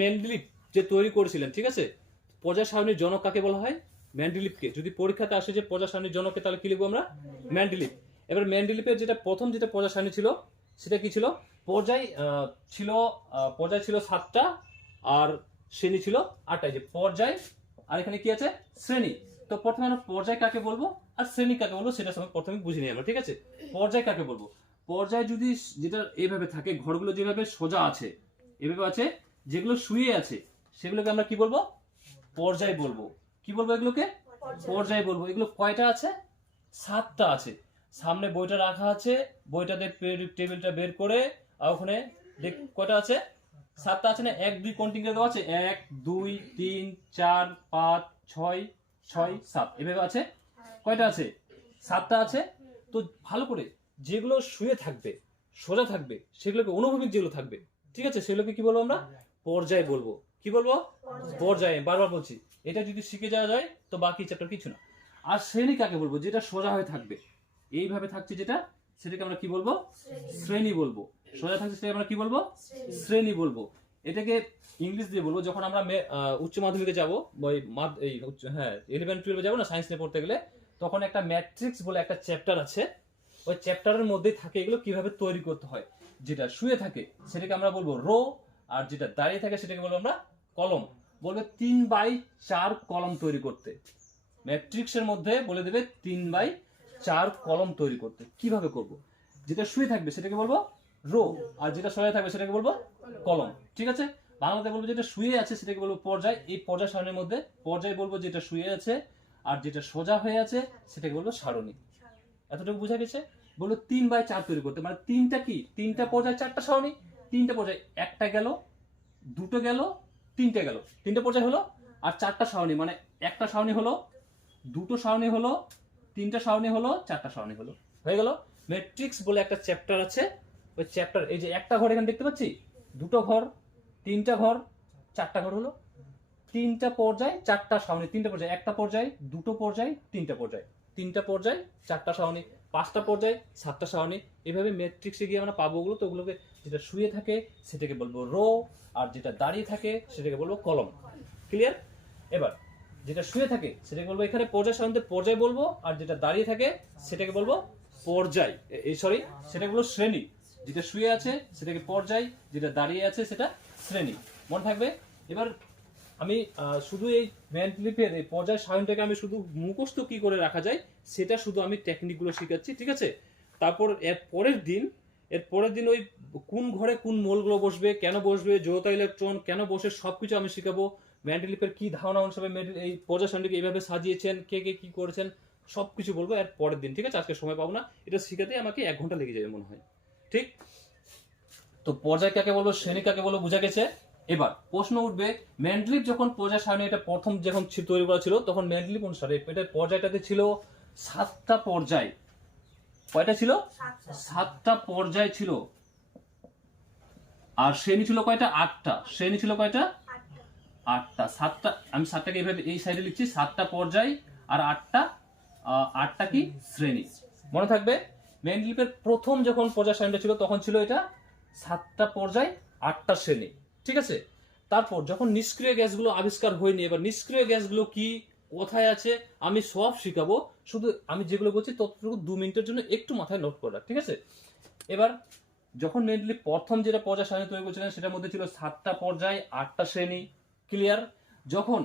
ম্যান্ডেলিপ যে তৈরি করেছিলেন, ঠিক আছে, পর্যায় সারণীর জনক কাকে বলা হয়? ম্যান্ডেলিপকে। যদি পরীক্ষাতে আসে যে পর্যায় সারণীর জনককে, তাহলে কি লিখবো আমরা? ম্যান্ডেলিপ। এবার ম্যান্ডেলিপের যেটা প্রথম যেটা পর্যায় সারণী ছিল সেটা কি ছিল? পর্যায় ছিল, পর্যায় ছিল 7টা আর শ্রেণী ছিল 8টা। যে পর্যায় আর এখানে কি আছে? শ্রেণী। তো প্রথমে আমরা পর্যায় কাকে বলবো আর শ্রেণী কাকে বলবো সেটা প্রথমে বুঝে নিই আমরা, ঠিক আছে? পর্যায় কাকে বলবো? পর্যায় যদি যেটা এইভাবে থাকে, ঘরগুলো যেভাবে সোজা আছে, এভাবে আছে, যেগুলো শুয়ে আছে সেগুলোকে আমরা কি বলবো? পর্যায় বলবো। কি বলবো এগুলোকে? পর্যায় বলবো। এগুলো কয়টা আছে? 7টা আছে। সামনে বইটা রাখা আছে, বইটাতে টেবিলটা বের করে আর ওখানে দেখ কয়টা আছে? 7টা আছে না? 1 2 কাউন্টিং করে দেওয়া আছে, 1 2 3 4 5 6 6 7 এভাবে আছে। কয়টা আছে? 7টা আছে। তো ভালো করে যেগুলো শুয়ে থাকবে, সোজা থাকবে, সেগুলোকে অনুভূমিক যেগুলো থাকবে, ঠিক আছে, সেগুলোকে কি বলবো আমরা? পর্যায় বলবো। কি বলবো? পর্যায়। বারবার বলছি, এটা যদি শিখে যাওয়া যায় তো বাকি চ্যাপ্টার কিছু না। আর শ্রেণী কাকে বলবো? যেটা সোজা হয়ে থাকবে, এইভাবে থাকছে যেটা, সেটাকে আমরা কি বলবো? শ্রেণী বলবো। সোজা থাকছে সেটাকে আমরা কি বলবো? শ্রেণী বলবো। এটাকে ইংলিশ দিয়ে বলবো যখন আমরা উচ্চ মাধ্যমিকে যাবো, হ্যাঁ 11 12 যাবো না সায়েন্স নিয়ে পড়তে গেলে, তখন একটা ম্যাট্রিক্স বলে একটা চ্যাপ্টার আছে। ওই চ্যাপ্টারের মধ্যে থাকে এগুলো কিভাবে তৈরি করতে হয়। যেটা শুয়ে থাকে সেটাকে আমরা বলবো রো, আর যেটা দাঁড়িয়ে থাকে সেটাকে বলবো আমরা কলম। বলবে 3/4 কলম তৈরি করতে। ম্যাট্রিক্সের মধ্যে বলে দেবে 3/4 কলম তৈরি করতে। কিভাবে করব? যেটা শুয়ে থাকবে সেটাকে বলবো রো, আর যেটা সোজা থাকবে সেটাকে বলবো কলম, ঠিক আছে? বাংলাতে বলবো যেটা শুয়ে আছে সেটাকে বলবো পর্যায়। এই পর্যায় সারণীর মধ্যে পর্যায় বলবো যেটা শুয়ে আছে, আর যেটা সোজা হয়ে আছে সেটাকে বলবো সারণী। এতটুকু বোঝা গেছে? বললো 3/4 তৈরি করতে, মানে তিনটা কি? 3টা পর্যায় 4টা সারণী। 3টা পর্যায়, একটা গেল, দুটো গেল, তিনটে গেল, 3টে পর্যায় হলো। আর 4টা সারণী, মানে একটা সারণী হলো, দুটো সারণী হলো, 3টা সারণী হলো, 4টা সারণী হলো, হয়ে গেল। ম্যাট্রিক্স বলে একটা চ্যাপ্টার আছে। ওই চ্যাপ্টার, এই যে একটা ঘর এখানে দেখতে পাচ্ছি, দুটো ঘর, 3টা ঘর, 4টা ঘর হলো, 3টা পর্যায় 4টা সারণী। 3টে পর্যায়, একটা পর্যায়, দুটো পর্যায়, 3টা পর্যায়, 3টা পর্যায় 4টা সারণী, 5টা পর্যায় 7টা সারণী। এভাবে ম্যাট্রিক্সে গিয়ে আমরা পাবো ওগুলো। তো ওগুলোকে যেটা শুয়ে থাকে সেটাকে বলবো রো, আর যেটা দাঁড়িয়ে থাকে সেটাকে বলবো কলম। ক্লিয়ার? এবার যেটা শুয়ে থাকে সেটাকে বলবো এখানে পর্যায় সারণীতে পর্যায় বলবো, আর যেটা দাঁড়িয়ে থাকে সেটাকে বলবো পর্যায়, সেটাকে বলবো শ্রেণী। যেটা শুয়ে আছে সেটাকে পর্যায়, যেটা দাঁড়িয়ে আছে সেটা শ্রেণী। মনে থাকবে? এবার আমি শুধু এই ম্যান্ডেলিপের এই পর্যায় সারণীটাকে আমি শুধু মুখস্থ কি করে রাখা যায় সেটা শুধু আমি টেকনিকগুলো শিখাচ্ছি, ঠিক আছে? তারপর এর পরের দিন ওই কোন ঘরে কোন মোলগুলো বসবে, কেন বসবে, জড়তা ইলেকট্রন কেন বসে, সবকিছু আমি শিখাবো। ম্যান্ডেলিপের কি ধারণা অনুসারে এই পর্যায় সারণীকে এইভাবে সাজিয়েছেন, কে কে কি করেছেন, সবকিছু বলবো এর পরের দিন, ঠিক আছে? আজকে সময় পাবো না, এটা শিখাতে আমাকে 1 ঘন্টা লেগে যাবে মনে হয়, ঠিক? তো পর্যায় কাকে বলবো, শ্রেণী কাকে বলবো, বোঝা গেছে? এবার প্রশ্ন উঠবে, ম্যান্ডেলিপ যখন পর্যায় সারণী এটা প্রথম যখন তৈরি করা ছিল, তখন ম্যান্ডেলিপ অনুসারে এটার পর্যায়টাতে ছিল 7টা পর্যায়। কয়টা ছিল? 7টা পর্যায় ছিল। আর শ্রেণী ছিল কয়টা? 8টা। শ্রেণী ছিল কয়টা? 8টা। 7টা, আমি 7টাকে এইভাবে এই সাইডে লিখছি, 7টা পর্যায় আর 8টা কি? শ্রেণী। মনে থাকবে? ম্যান্ডেলিপের প্রথম যখন পর্যায় সারণীটা ছিল তখন ছিল এটা 7টা পর্যায় 8টা শ্রেণী, ঠিক আছে? তারপর যখন নিষ্ক্রিয় গ্যাসগুলো আবিষ্কার হয়নি, এবার নিষ্ক্রিয় গ্যাসগুলো কি, কোথায় আছে, আমি সব শিখাবো। শুধু আমি যেগুলো বলছি ততটুকু 2 মিনিটের জন্য একটু মাথায় নোট করে রাখ, ঠিক আছে? এবার যখন ম্যান্ডেলিপ প্রথম যেটা পর্যায় সারণী তৈরি করেছিলেন সেটার মধ্যে ছিল 7টা পর্যায় 8টা শ্রেণী। ক্লিয়ার? যখন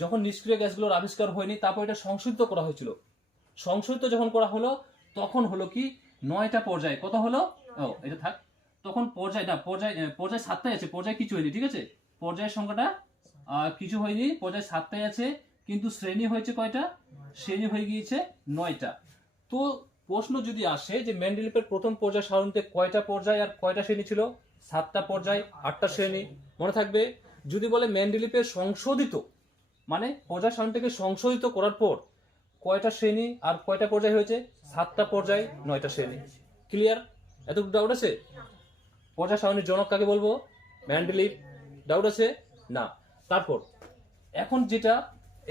যখন নিষ্ক্রিয় গ্যাসগুলোর আবিষ্কার হয়নি, তারপর এটা সংশোধিত করা হয়েছিল। সংশোধিত যখন করা হলো তখন হলো কি 9টা পর্যায়। কত হলো? ও এটা থাক। তখন পর্যায় না, পর্যায় 7টাই আছে, পর্যায় কিছু হয়নি, ঠিক আছে? পর্যায়ের সংখ্যাটা কিছু হয়নি, পর্যায় 7টাই আছে, কিন্তু শ্রেণী হয়েছে কয়টা? শ্রেণী হয়ে গিয়েছে 9টা। তো প্রশ্ন যদি আসে যে ম্যান্ডেলিপের প্রথম পর্যায় সারণীতে কয়টা পর্যায় আর কয়টা শ্রেণী ছিল? 7টা পর্যায় 8টা শ্রেণী। মনে থাকবে? যদি বলে ম্যান্ডেলিপের সংশোধিত, মানে পর্যায় সারণীটাকে সংশোধিত করার পর কয়টা শ্রেণী আর কয়টা পর্যায় হয়েছে? 7টা পর্যায় 9টা শ্রেণী। ক্লিয়ার? এতটুকু ডাউট আছে? পর্যায় সারণীর জনক কাকে বলবো? ম্যান্ডেলিপ। ডাউট আছে? না। তারপর এখন যেটা,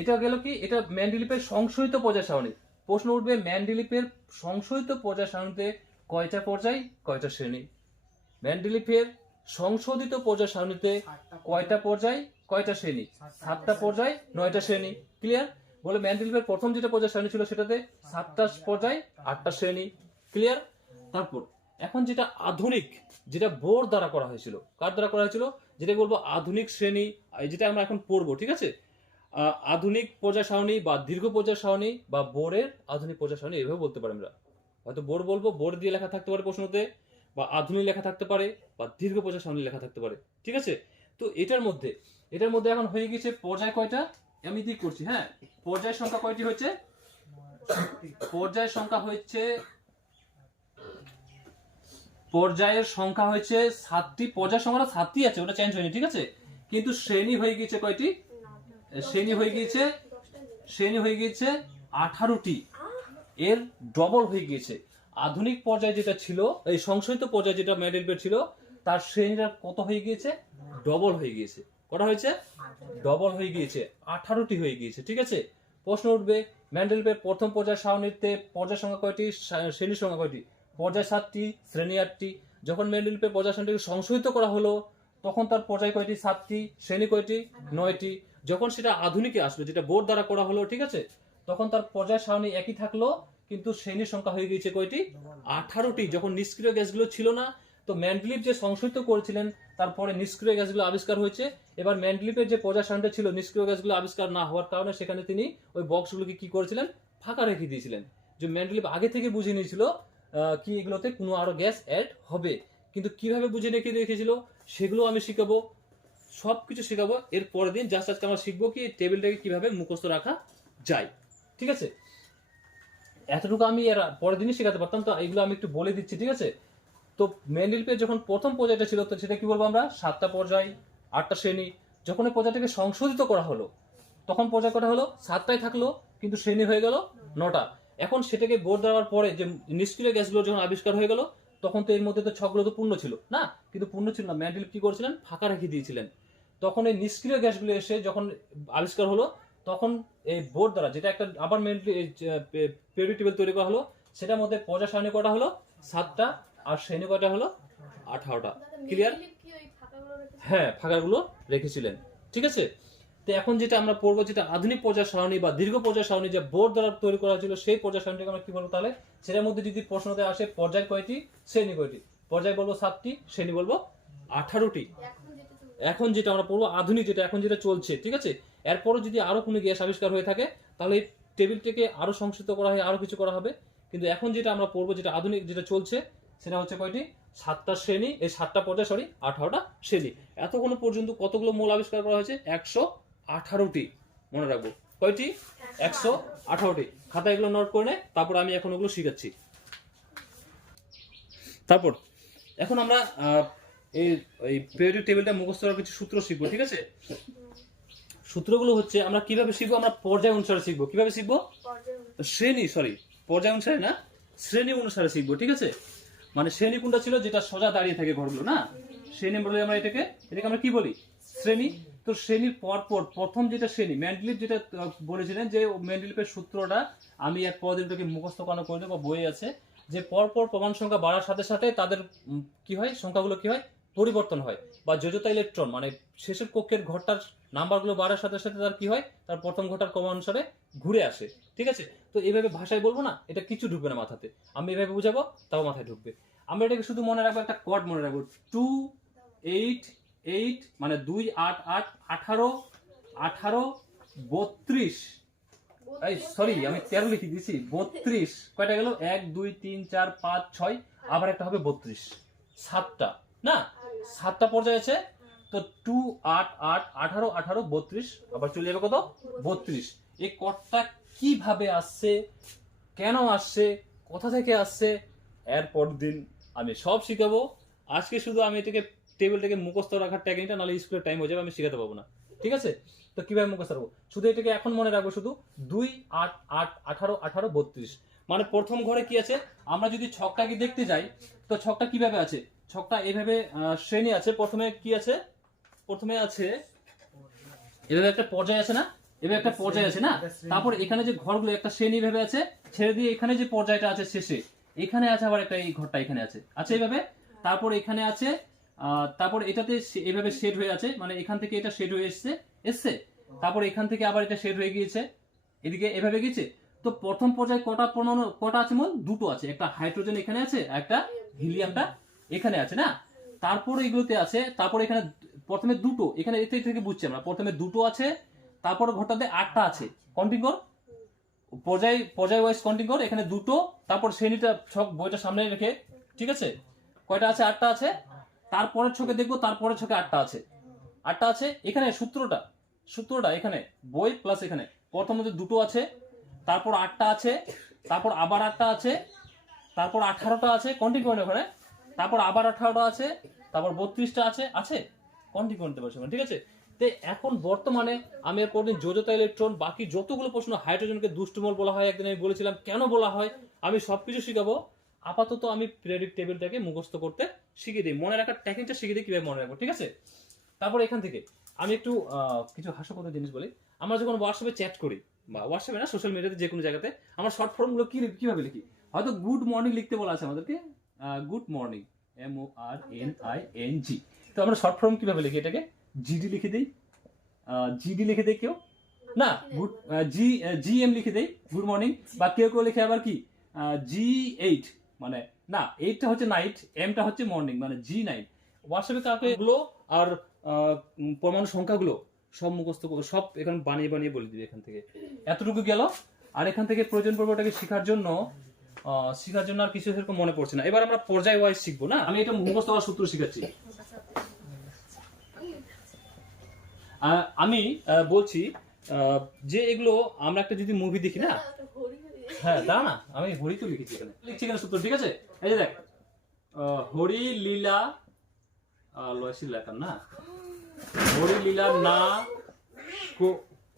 এটা গেল কি, এটা ম্যান্ডেলিপের সংশোধিত পর্যায় সারণী। প্রশ্ন উঠবে ম্যান্ডেলিপের সংশোধিত পর্যায় সারণীতে কয়টা পর্যায় কয়টা শ্রেণী? ম্যান্ডেলিপের সংশোধিত পর্যায় সারণীতে কয়টা পর্যায়, কয়টা শ্রেণী? 7টা পর্যায়, 9টা শ্রেণী। ক্লিয়ার? বলে মেন্ডেলিফের প্রথম যেটা পর্যায় সারণী ছিল সেটাতে 7টা পর্যায়, 8টা শ্রেণী। ক্লিয়ার? তারপর এখন যেটা আধুনিক, যেটা বোর দ্বারা করা হয়েছিল, কার দ্বারা করা হয়েছিল, যেটা বলবো আধুনিক শ্রেণী, যেটা আমরা এখন পড়বো, ঠিক আছে? আধুনিক পর্যায় সারণী বা দীর্ঘ পর্যায় সারণী বা বোরের আধুনিক পর্যায় সারণী, এভাবে বলতে পারি আমরা। হয়তো বোর বলবো, বোর দিয়ে লেখা থাকতে পারে প্রশ্নতে, বা আধুনিক লেখা থাকতে পারে, বা দীর্ঘ পর্যায় সারণী লেখা থাকতে পারে। ঠিক আছে? তো এটার মধ্যে এখন হয়ে গেছে পর্যায় কয়টা, আমি দিক করছি। হ্যাঁ, পর্যায় সংখ্যা কয়টি হয়েছে? পর্যায়ের সংখ্যা হচ্ছে, পর্যায়ের সংখ্যা হয়েছে 7টি। পর্যায় সংখ্যাটা 7টি আছে, ওটা চেঞ্জ হয়নি, ঠিক আছে? কিন্তু শ্রেণী হয়ে গিয়েছে কয়টি? শ্রেণী হয়ে গিয়েছে 18টি। এর ডবল হয়ে গিয়েছে। আধুনিক পর্যায়ে যেটা ছিল, এই সংশোধিত পর্যায়ে যেটা মেন্ডেলিফের ছিল, তার শ্রেণীটা কত হয়ে গিয়েছে? ডবল হয়ে গিয়েছে। কটা হয়েছে? ডবল হয়ে গিয়েছে, 18টি হয়ে গিয়েছে। ঠিক আছে? প্রশ্ন উঠবে, মেন্ডেলিফের প্রথম পর্যায় সারণীতে পর্যায় সংখ্যা কয়টি, শ্রেণীর সংখ্যা কয়টি? পর্যায় 7টি, শ্রেণী 8টি। যখন মেন্ডেলিফের পর্যায় সারণীকে সংশোধিত করা হলো, তখন তার পর্যায় কয়টি? 7টি, শ্রেণী কয়টি? 9টি। যখন সেটা আধুনিকে আসলো, যেটা বোর্ড দ্বারা করা হলো, ঠিক আছে, তখন তার পর্যায় সারণী একই থাকলো, কিন্তু শ্রেণীর সংখ্যা হয়ে গিয়েছে কয়টি? 18টি। যখন নিষ্ক্রিয় গ্যাসগুলো ছিল না, তো মেন্ডেলিফ যে সংশোধিত করেছিলেন, তারপরে নিষ্ক্রিয় গ্যাসগুলো আবিষ্কার হয়েছে। এবার মেন্ডেলিফের যে পর্যায় সারণীটা ছিল, নিষ্ক্রিয় গ্যাসগুলো আবিষ্কার না হওয়ার কারণে সেখানে তিনি ওই বক্সগুলোকে কি করেছিলেন? ফাঁকা রেখে দিয়েছিলেন। যে মেন্ডেলিফ আগে থেকে বুঝে নিয়েছিল কি এগুলোতে কোনো আরো গ্যাস অ্যাড হবে, কিন্তু কিভাবে বুঝে রেখেছিল সেগুলো আমি শিখাবো, সবকিছু শেখাবো এর পরের দিন। জাস্ট আজকে আমরা শিখবো কি টেবিলটাকে কিভাবে মুখস্থ রাখা যায়। ঠিক আছে? এতটুকু আমি এর পরের দিনই শেখাতে পারতাম, তো এগুলো আমি একটু বলে দিচ্ছি। ঠিক আছে? তো মেন্ডেলিফের যখন প্রথম পর্যায়টা ছিল, তো সেটা কি বলবো আমরা? 7টা পর্যায়, 8টা শ্রেণী। যখন এই পর্যায়টাকে সংশোধিত করা হলো, তখন পর্যায় কটা হলো? 7টাই থাকলো, কিন্তু শ্রেণী হয়ে গেল 9টা। এখন সেটাকে বোর্ড দেওয়ার পরে যে নিষ্ক্রিয় গ্যাসগুলো যখন আবিষ্কার হয়ে গেল, তখন তো এর মধ্যে তো ছকগুলো তো পূর্ণ ছিল না, কিন্তু পূর্ণ ছিল না। মেন্ডেলিফ কি করেছিলেন? ফাঁকা রেখে দিয়েছিলেন। তখন এই নিষ্ক্রিয় গ্যাসগুলো এসে যখন আবিষ্কার হলো, তখন এই বোর্ড দ্বারা যেটা একটা আবার পিরিয়ডিক টেবিল তৈরি করা হলো, সেটার মধ্যে পর্যায় সারণী কটা হলো? 7টা, আর শ্রেণী কটা হলো? 18টা। ক্লিয়ার? হ্যাঁ, ফাঁকাগুলো রেখেছিলেন। ঠিক আছে? তো এখন যেটা আমরা পড়বো, যেটা আধুনিক পর্যায় সারণী বা দীর্ঘ পর্যায় সারণী, যে বোর্ড দ্বারা তৈরি করা হয়েছিল, সেই পর্যায় সারণীটাকে আমরা কি বলবো তাহলে? সেটার মধ্যে যদি প্রশ্নতে আসে পর্যায় কয়টি, শ্রেণী কয়টি, পর্যায় বলবো 7টি, শ্রেণী বলবো 18টি। এখন যেটা আমরা পড়বো আধুনিক, যেটা এখন যেটা চলছে, ঠিক আছে, এরপরও যদি আরো কোনো গ্যাস আবিষ্কার হয়ে থাকে, তাহলে এই টেবিলটাকে আরো সংক্ষিপ্ত করা হয়, আরো কিছু করা হবে। কিন্তু এখন যেটা আমরা পড়বো, যেটা আধুনিক যেটা চলছে, সেটা হচ্ছে কয়টি? 7টা শ্রেণী, এই 7টা পর্যায়, 18টা শ্রেণী। এতক্ষণ পর্যন্ত কতগুলো মৌল আবিষ্কার করা হয়েছে? 118টি। মনে রাখবো কয়টি? 118টি। খাতা এগুলো নোট করে নে, তারপর আমি এখন ওগুলো শিখাচ্ছি। তারপর এখন আমরা এই পিরিয়ডিক টেবিলটা মুখস্থ করার কিছু সূত্র শিখবো। ঠিক আছে? সূত্রগুলো হচ্ছে আমরা কিভাবে শিখবো? আমরা পর্যায় অনুসারে শিখবো। কিভাবে শিখবো? পর্যায় অনুসারে না, শ্রেণী অনুসারে শিখবো। ঠিক আছে? মানে শ্রেণী কোনটা ছিল? যেটা সোজা দাঁড়িয়ে থাকে ঘরগুলো, না? শ্রেণী বলে আমরা এটাকে আমরা কি বলি? শ্রেণী। তো শ্রেণীর পরপর প্রথম যেটা শ্রেণী, মেন্ডেলিফ যেটা বলেছিলেন, যে মেন্ডেলিফের সূত্রটা আমি এক পরদিনটাকে মুখস্থ করানো করে দেবো, বইয়ে আছে, যে পরপর প্রমাণ সংখ্যা বাড়ার সাথে সাথে তাদের কি হয়? সংখ্যাগুলো কি হয়? পরিবর্তন হয়, বা যোজতা ইলেকট্রন, মানে শেষের কক্ষের ঘরটার নাম্বারগুলো বাড়ার সাথে সাথে তার কি হয়? তার প্রথম ঘরটার ক্রমানুসারে ঘুরে আসে। ঠিক আছে? তো এইভাবে ভাষায় বলবো না, এটা কিছু ঢুকবে না মাথাতে, আমি এভাবে বুঝাবো, তাও মাথায় ঢুকবে। আমরা এটাকে শুধু মনে রাখবো, একটা কোড মনে রাখবো, 2 8 8, মানে 2 8 8 18 18 32, এই সরি আমি 13 লিখে দিয়েছি, 32। কয়টা গেল? 1 2 3 4 5 6, আবার একটা হবে 32। 7টা, না? 7টা পর্যায় আছে। তো 2 8 8 18 18 32, আবার চলে যাবে কত? 32। এই কোডটা কিভাবে আসছে, কেন আসছে, কোথা থেকে আসছে, এরপর দিন আমি সব শিখাবো। আজকে শুধু আমি এটাকে টেবিলটাকে মুখস্থ রাখার ট্যাগিংটা, নাহলে স্কুলের টাইম হয়ে যাবে, আমি শিখাতে পারবো না। ঠিক আছে? তো কিভাবে মুখস্থ রাখবো? শুধু এটাকে এখন মনে রাখবো, শুধু 2 8 8 18 18 32। মানে প্রথম ঘরে কি আছে? আমরা যদি ছকটাকে দেখতে যাই, তো ছকটা কিভাবে আছে? ছকটা এইভাবে শ্রেণী আছে। প্রথমে কি আছে? প্রথমে আছে এভাবে একটা পর্যায় আছে না? এভাবে একটা পর্যায় আছে না? তারপর এখানে যে ঘরগুলো, একটা শ্রেণী ভাবে আছে, ছেড়ে দিয়ে এখানে যে পর্যায়টা আছে শেষে, এখানে আছে আবার একটা, এই ঘরটা এখানে আছে, এইভাবে। তারপর এখানে আছে তারপর এটাতে এভাবে শেড হয়ে আছে, মানে এখান থেকে এটা শেড হয়ে এসছে, তারপর এখান থেকে আবার এটা শেড হয়ে গিয়েছে, এদিকে এভাবে গিয়েছে। তো প্রথম পর্যায়ে কটা পরমাণু কটা আছে মোট? দুটো আছে, একটা হাইড্রোজেন এখানে আছে, একটা হিলিয়ামটা এখানে আছে না। তারপর এগুলোতে আছে, তারপর এখানে প্রথমে দুটো, এখানে এতে থেকে বুঝছি আমরা প্রথমে দুটো আছে, তারপর ঘরটাতে 8টা আছে। কাউন্টিং কর, পর্যায় ওয়াইজ কাউন্টিং কর, এখানে দুটো, তারপর শ্রেণীটা ছক বইটা সামনে রেখে, ঠিক আছে, কয়টা আছে? 8টা আছে। তারপরের ছকে দেখবো, তারপরের ছকে 8টা আছে, 8টা আছে। এখানে সূত্রটা এখানে বই প্লাস এখানে প্রথমত দুটো আছে, তারপর 8টা আছে, তারপর আবার 8টা আছে, তারপর 18টা আছে, কাউন্টিং করেন ওখানে, তারপর আবার 18টা আছে, তারপর 32টা আছে, কাউন্টিং করতে পারছি, ঠিক আছে। তো এখন বর্তমানে আমি পরদিন যোজতা ইলেকট্রন বাকি যতগুলো প্রশ্ন, হাইড্রোজেনকে দুষ্টমল বলা হয়, একদিন আমি বলেছিলাম কেন বলা হয়, আমি সবকিছু শিখাবো। আপাতত আমি পিরিয়ডিক টেবিলটাকে মুখস্থ করতে শিখিয়ে দিই, মনে রাখার টেকনিকটা শিখিয়ে দিই কিভাবে মনে রাখবো, ঠিক আছে। তারপর এখান থেকে আমি একটু কিছু হাস্যকর জিনিস বলি। আমরা যখন হোয়াটসঅ্যাপে চ্যাট করি, বা হোয়াটসঅ্যাপে না, সোশ্যাল মিডিয়াতে যে কোনো জায়গাতে, আমরা শর্ট ফর্মগুলো কিভাবে লিখি? হয়তো গুড মর্নিং লিখতে বলা আছে আমাদেরকে, গুড মর্নিং, MORNING। তো আমরা শর্ট ফর্ম কিভাবে লিখি? এটাকে জিডি লিখে দিই, জিডি লিখে দেয় কেউ, না গুড GM লিখে দেয় গুড মর্নিং, বা কেউ লিখে আবার কি G8, মানে না 8টা হচ্ছে নাইট, M টা হচ্ছে মর্নিং, মানে G9। হোয়াটসঅ্যাপে কাউকে এগুলো আর পরমাণু সংখ্যাগুলো সব মুখস্থ সব এখানে বানিয়ে বলে দিবে। এখান থেকে এতটুকু গেল, আর এখান থেকে প্রয়োজন পড়বে ওটাকে শেখার জন্য আর কিছু সেরকম মনে পড়ছে না। এবার আমরা পর্যায় ওয়াইজ শিখবো না, আমি এটা মুখস্থ হওয়ার সূত্র শিখাচ্ছি। আমি বলছি যে এগুলো আমরা একটা যদি মুভি দেখি না, হ্যাঁ দাঁড়া না, আমি হরি তো লিখেছি এখানে, লিখছি এখানে সূত্র, ঠিক আছে। এই যে দেখ, হরি লীলা লয়সি লেখা না, হরি লীলা না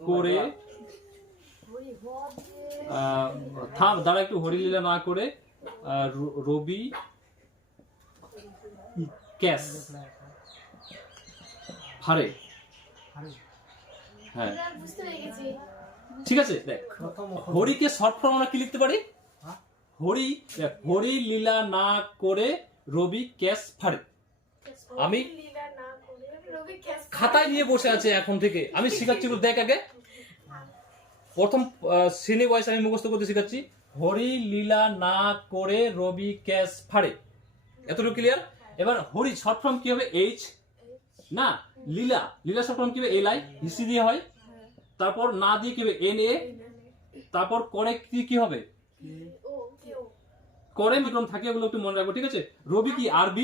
করে থাম, দাঁড়া একটু, হরি লীলা না করে রবি ক্যাশ হারে, হ্যাঁ ঠিক আছে। দেখ, হরিকে শর্ট ফর্ম আমরা কি লিখতে পারি? হরি লীলা না করে রবি ক্যাশ ফাড়ে। আমি খাতায় নিয়ে বসে আছে এখন থেকে, আমি শিখাচ্ছি, দেখ আগে প্রথম শ্রেণী ওয়াইজ আমি মুখস্থ করতে শিখাচ্ছি। হরি লীলা না করে রবি ক্যাশ ফাড়ে, এতটুকু ক্লিয়ার। এবার হরি শর্ট ফর্ম কি হবে? H, না লীলা শর্ট ফর্ম কি হবে? LI, হিসি দিয়ে হয়। তারপর না দিয়ে কি হবে? NA, তারপর করে কি হবে? করে মিক্রম থাকে, ওগুলো একটু মনে রাখবো, ঠিক আছে। রবি কি? RB,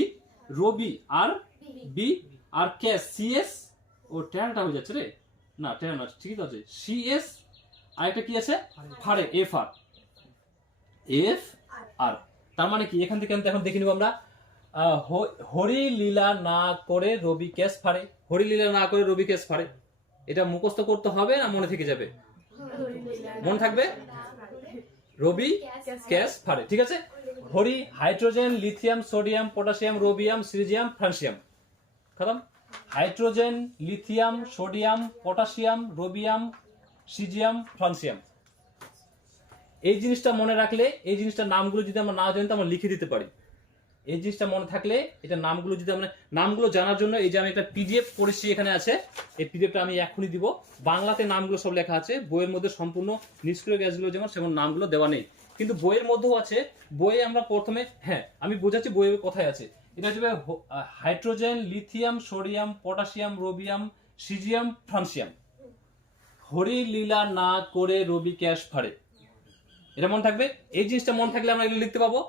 রবি RB, আর ক্যাশ CS, ও ট্যানটা হয়ে যাচ্ছে রে, না ট্যান না, ঠিকই তো আছে, CS, আর একটা কি আছে? ফাড়ে, FR। তার মানে কি? এখান থেকে এখন দেখে নিব আমরা, হরি লীলা না করে রবি ক্যাশ ফাড়ে, হরি লীলা না করে রবি ক্যাশ ফাড়ে। এটা মুখস্থ করতে হবে না মনে থেকে যাবে? মনে থাকবে, রবি ক্যাশ ফাড়ে, ঠিক আছে। Hari hydrogen, lithium, sodium, potassium, rubidium, caesium, francium, খতম। Hydrogen, lithium, sodium, potassium, rubidium, caesium, francium. এই জিনিসটা মনে রাখলে, এই জিনিসটার নামগুলো যদি আমরা না জানি তো আমরা লিখে দিতে পারি। এই জিনিসটা মনে থাকলে, এটা নামগুলো যদি আমরা, নামগুলো জানার জন্য এই যে আমি একটা PDF পড়েছি, এখানে আছে, এই PDFটা আমি এখনই দিব। বাংলাতে নামগুলো সব লেখা আছে, বইয়ের মধ্যে সম্পূর্ণ নিষ্ক্রিয় গ্যাসগুলো যেমন সেমন নামগুলো দেওয়া নেই, কিন্তু বইয়ের মধ্যেও আছে। বইয়ে আমরা প্রথমে, হ্যাঁ আমি বোঝাচ্ছি বইয়ের কথায় আছে। এটা হচ্ছে hydrogen, lithium, sodium, potassium, rubidium, caesium, francium. Hari লীলা না করে রবি ক্যাশ ফাড়ে, এটা মনে থাকবে। এই জিনিসটা মনে থাকলে আমরা এগুলো লিখতে পাবো,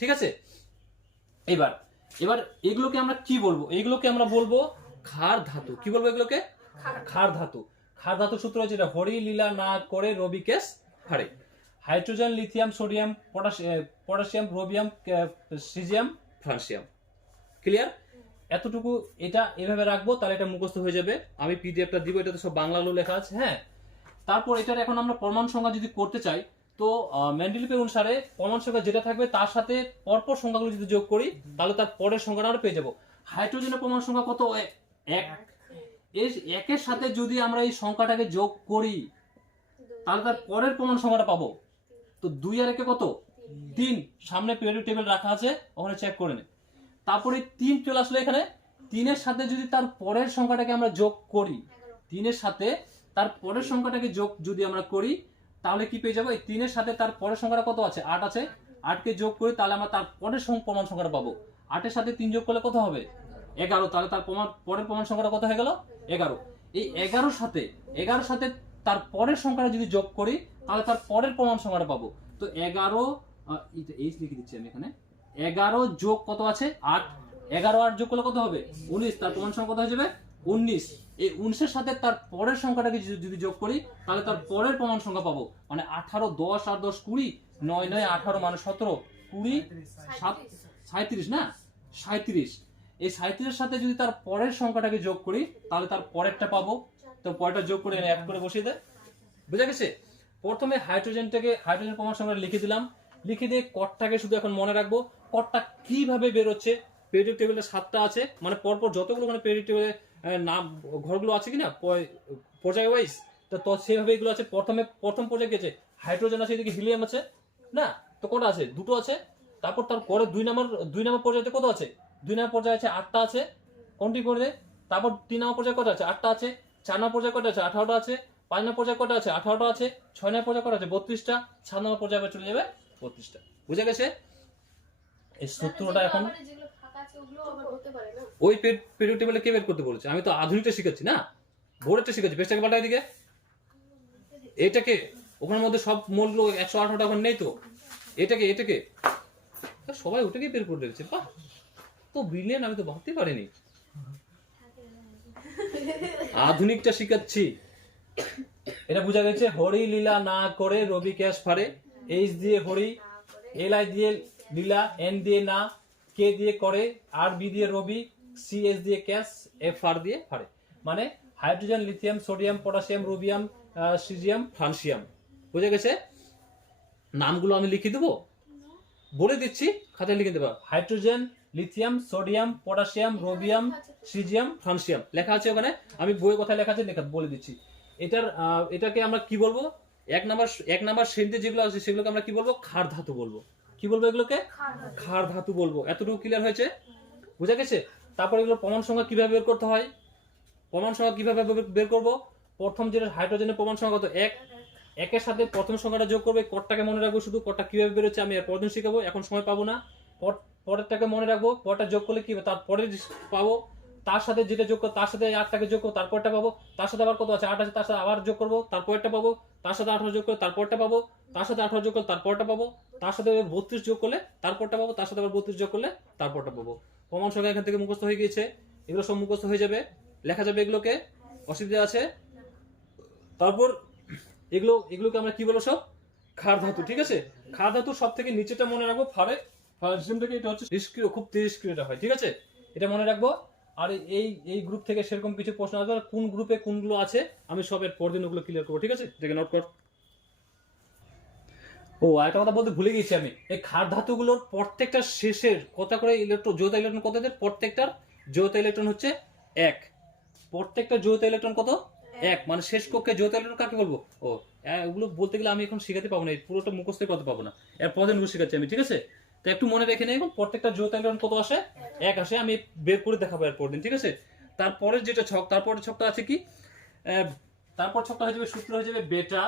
ঠিক আছে। এবার এগুলোকে আমরা কি বলবো? এগুলোকে আমরা বলবো ক্ষার ধাতু। কি বলবো এগুলোকে? ক্ষার ধাতু। ক্ষার ধাতু সূত্র হচ্ছে এটা, হরি লীলা না করে রবি ক্যাশ ফাড়ে। Hydrogen, lithium, sodium, potassium, rubidium, caesium, francium. Clear? এতটুকু এটা এভাবে রাখবো, তাহলে এটা মুখস্থ হয়ে যাবে। আমি PDFটা দিব, এটাতে সব বাংলাগুলো লেখা আছে, হ্যাঁ। তারপর এটার এখন আমরা পরমাণু সংখ্যা যদি করতে চাই, তো মেন্ডেলিপের অনুসারে পরমাণু সংখ্যা যেটা থাকবে তার সাথে পরপর সংখ্যাগুলো যদি যোগ করি, তাহলে তার পরের সংখ্যাটা আমরা পেয়ে যাবো। হাইড্রোজেনের পরমাণু সংখ্যা কত? 1। এই 1-এর সাথে যদি আমরা এই সংখ্যাটাকে যোগ করি, তাহলে তার পরের পরমাণু সংখ্যাটা পাবো। তো 2 আর 1 কত? 3। সামনে পিরিয়ডিক টেবিল রাখা আছে, ওখানে চেক করে নে। তারপরে 3 চলে আসলো এখানে, 3-এর সাথে যদি তার পরের সংখ্যাটাকে আমরা যোগ করি, 3-এর সাথে তার পরের সংখ্যাটাকে যোগ যদি আমরা করি তাহলে কি পেয়ে যাবো? এই 3-এর সাথে তার পরের সংখ্যাটা কত আছে? 8 আছে। 8কে যোগ করি তাহলে আমরা তার পরের প্রমাণ সংখ্যাটা পাবো। 8-এর সাথে 3 যোগ করলে কত হবে? 11। তাহলে তার পরের প্রমাণ সংখ্যাটা কত হয়ে গেল? 11। এই 11-র সাথে তার পরের সংখ্যাটা যদি যোগ করি তাহলে তার পরের প্রমাণ সংখ্যাটা পাবো। তো 11 এইচ লিখে দিচ্ছি আমি এখানে। 11 যোগ কত আছে? 8। 11 8 যোগ করলে কত হবে? 19। তার প্রমাণ সংখ্যা কত হয়ে যাবে? 19। এই 19-এর সাথে তার পরের সংখ্যাটাকে যদি যোগ করি তাহলে তার পরের প্রমাণ সংখ্যা পাবো। মানে 18 10 আর 10 20, 9 9 18 মানে 17 20 7 37 না 37। এই 37-এর সাথে যদি তার পরের সংখ্যাটাকে যোগ করি তাহলে তার পরেরটা পাবো। তো পরেরটা যোগ করে অ্যাড করে বসিয়ে দেয়। বুঝা গেছে? প্রথমে হাইড্রোজেন প্রমাণ সংখ্যাটা লিখে দিলাম। লিখে দিয়ে কটটাকে শুধু এখন মনে রাখবো। কটটা কিভাবে বের হচ্ছে? পেরিয়ডিক টেবিলে 7টা আছে, মানে পরপর যতগুলো মানে পেরিয়ডিক টেবিলে নাম ঘরগুলো আছে কিনা পর্যায় ওয়াইজ, তো সেভাবে এগুলো আছে। প্রথম পর্যায়ে কি আছে? হাইড্রোজেন আছে, এদিকে হিলিয়াম আছে না? তো কটা আছে? 2টো আছে। তারপর তার পরে 2 নম্বর পর্যায়ে কত আছে? 2 নম্বর পর্যায়ে আছে 8টা আছে। কন্টিনিউ করে দে। তারপর 3 নম্বর পর্যায়ে কত আছে? 8টা আছে। 4 নম্বর পর্যায়ে কত আছে? 18টা আছে। 5 নম্বর পর্যায়ে কত আছে? 18টা আছে। 6 নম্বর পর্যায়ে কত আছে? 32টা। 7 নম্বর পর্যায়ে চলে যাবে 32টা। বুঝা গেছে? এই সূত্রটা এখন ওই পেরিয়ড টেবিলে কে বের করতে বলেছে? আমি তো আধুনিকটা শিখাচ্ছি না, বোর্ডেরটা শিখাচ্ছি। পেজটাকে পাল্টা এদিকে। এটাকে ওখানের মধ্যে সব মূলগুলো 118টা এখন নেই তো। এটাকে সবাই ওটাকে বের করে রেখেছে। বাহ, তো ব্রিলিয়ান্ট, আমি তো ভাবতে পারিনি। আধুনিকটা শিখাচ্ছি। এটা বোঝা গেছে? হরি লীলা না করে রবি ক্যাশ ফারে। এইচ দিয়ে হরি, এল আই দিয়ে লীলা, এন দিয়ে না, কে দিয়ে করে, আর বি দিয়ে রবি, সি এস দিয়ে ক্যাশ, এফ আর দিয়ে ফারে। মানে hydrogen, lithium, sodium, potassium, rubidium, caesium, francium. বুঝা গেছে? নামগুলো আমি লিখে দেবো, বলে দিচ্ছি, খাতায় লিখে দেবো। Hydrogen, lithium, sodium, potassium, rubidium, caesium, francium লেখা আছে ওখানে। আমি বইয়ের কথা লেখা আছে, বলে দিচ্ছি। এটাকে আমরা কি বলবো? এক নাম্বার শ্রেণীতে যেগুলো আছে সেগুলোকে আমরা কি বলবো? ক্ষার ধাতু বলবো। কি বলবো এগুলোকে? ক্ষার ধাতু বলবো। এতটুকু ক্লিয়ার হয়েছে? বুঝা গেছে? তারপর এগুলো প্রমাণ সংখ্যা কিভাবে বের করতে হয়? প্রমাণ সংখ্যা কিভাবে বের করবো? প্রথম যেটা হাইড্রোজেনের প্রমাণ সংখ্যা কত? 1। 1-এর সাথে প্রথম সংখ্যাটা যোগ করবে। কটটাকে মনে রাখবো শুধু। কটটা কিভাবে বেরোচ্ছে আমি পরের দিন শিখাবো, এখন সময় পাবো না। পরেরটাকে মনে রাখবো। পরেরটা যোগ করলে কি হবে? তারপরে পাবো। তার সাথে যেটা যোগ করবো, তার সাথে 8টাকে যোগ করবো, তারপরটা পাবো। তার সাথে আবার কত আছে? 8 আছে, তার সাথে আবার যোগ করবো, তারপরটা পাবো। তার সাথে 18 যোগ করলে তারপরটা পাবো। তার সাথে 18 যোগ করলে তারপরটা পাবো। তার সাথে 32 যোগ করলে তারপরটা পাবো। তার সাথে আবার 32 যোগ করলে তারপরটা পাবো। প্রমাণ সংখ্যা এখান থেকে মুখস্থ হয়ে গিয়েছে। এগুলো সব মুখস্থ হয়ে যাবে, লেখা যাবে এগুলোকে, অসুবিধা আছে? তারপর এগুলোকে আমরা কি বলবো? সব ক্ষার ধাতু। ঠিক আছে? ক্ষার ধাতু সব থেকে নিচেটা মনে রাখবো, থেকে এটা হচ্ছে নিষ্ক্রিয়, খুব নিষ্ক্রিয়টা হয়। ঠিক আছে? এটা মনে রাখবো। আর এই গ্রুপ থেকে সেরকম কিছু প্রশ্ন আসবে, কোন গ্রুপে কোনগুলো আছে আমি সবের পরদিন ওগুলো ক্লিয়ার করবো। ঠিক আছে? এটাকে নোট কর। ও, একটা কথা বলতে ভুলে গেছি আমি। এই ক্ষার ধাতুগুলোর প্রত্যেকটা শেষের কত করে ইলেকট্রন, যৌথ ইলেকট্রন কত? প্রত্যেকটার যৌথ ইলেকট্রন হচ্ছে 1। প্রত্যেকটা যৌথ ইলেকট্রন কত? 1। মানে শেষ কক্ষে যৌথ ইলেকট্রন কাকে বলবো? ও, এগুলো বলতে গেলে আমি এখন শিখাতে পাবো না, পুরোটা মুখস্থ করতে পাবো না। এর পরদিন শিখাচ্ছি আমি। ঠিক আছে? তো একটু মনে রেখে নেই, প্রত্যেকটা যৌথ ইলেকট্রন কত আসে? 1 আসে। আমি বের করে দেখাবো এর পরদিন। ঠিক আছে? তারপরের যেটা ছক, তারপরের ছকটা আছে কি? তারপর ছকটা হয়ে যাবে, সূত্র হয়ে যাবে বেটা।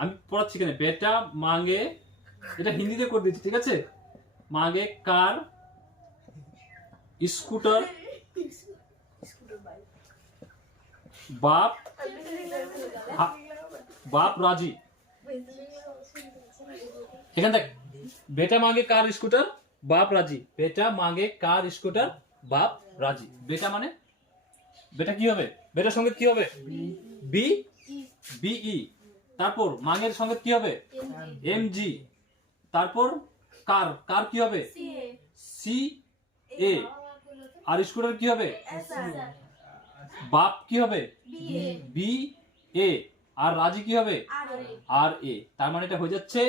আমি পড়াচ্ছি কেন? বেটা মাঙ্গে, এটা হিন্দিতে করে দিচ্ছি। ঠিক আছে? মাঙ্গে কার স্কুটার বাপ রাজি। এখান দেখ, বেটা মাঙ্গে কার স্কুটার বাপ রাজি। বেটা মাঙ্গে কার স্কুটার বাপ রাজি। বেটা মানে বেটা কি হবে? বেটার সঙ্গে কি হবে? বি বিই। তারপর মাঙ্গের সঙ্গে কি হবে? M G. তারপর কার কি হবে? সি এ। আর স্কুটার কি হবে? বাপ কি হবে? B A. আর রাজি কি হবে? আর এ। তার মানে এটা হয়ে যাচ্ছে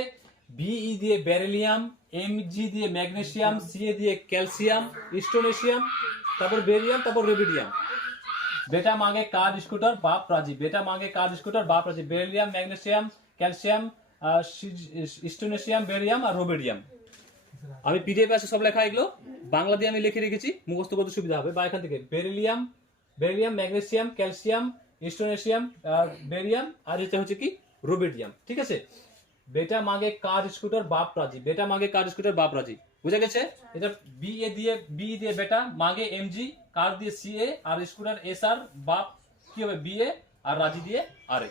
বিই দিয়ে বেরিলিয়াম, এম জি দিয়ে ম্যাগনেসিয়াম, সি এ দিয়ে ক্যালসিয়াম, স্টোনেসিয়াম, তারপর বেরিয়াম, তারপর রেবিডিয়াম। बेटा मांगे कार स्कूटर बाप राजी। बेटा मांगे कार स्कूटर बाप राजी। Beryllium, magnesium, calcium, strontium, barium আর রোবেডিয়াম। আমি পিডিএফ আছে সব লেখা, এগুলো বাংলা দিয়ে আমি লিখে রেখেছি, মুখস্থ করতে সুবিধা হবে। বা এখান থেকে beryllium, magnesium, calcium, strontium, barium, আর এটা হচ্ছে কি রুবিডিয়াম। ঠিক আছে, বেটা মাগে কার স্কুটার বাপ রাজি, বেটা মাগে কার স্কুটার বাপ রাজি, বুঝা গেছে? এটা বি দিয়ে বেটা, মাগে এমজি, কার দিয়ে সিএ, আর স্কুটার এসআর, বাপ কি হবে বিএ, আর রাজি দিয়ে আরএ।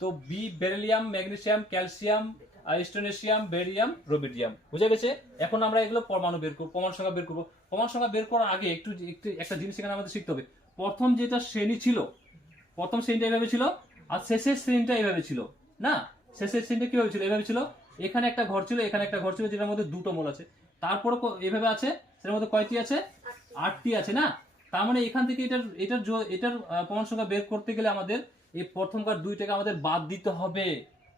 তো B beryllium, magnesium, calcium, strontium, barium, rubidium, বুঝা গেছে? এখন আমরা এগুলো পরমাণু বের করবো, পরমাণু সংখ্যা বের করবো। পরমাণু সংখ্যা বের করার আগে একটু একটু একটা জিনিস এখানে আমাদের শিখতে হবে। প্রথম যেটা শ্রেণী ছিল, প্রথম শ্রেণীটা এভাবে ছিল, আর শেষের শ্রেণীটা এভাবে ছিল না? শেষের শ্রেণীটা কিভাবে ছিল? এভাবে ছিল, এখানে একটা ঘর ছিল, এখানে একটা ঘর ছিল, যেটার মধ্যে দুটো মোল আছে। তারপরে এভাবে আছে, সেটার মধ্যে কয়টি আছে? 8টি আছে না? তার মানে এখান থেকে এটার পরমাণু সংখ্যা বের করতে গেলে আমাদের এই প্রথমকার দুইটাকে আমাদের বাদ দিতে হবে।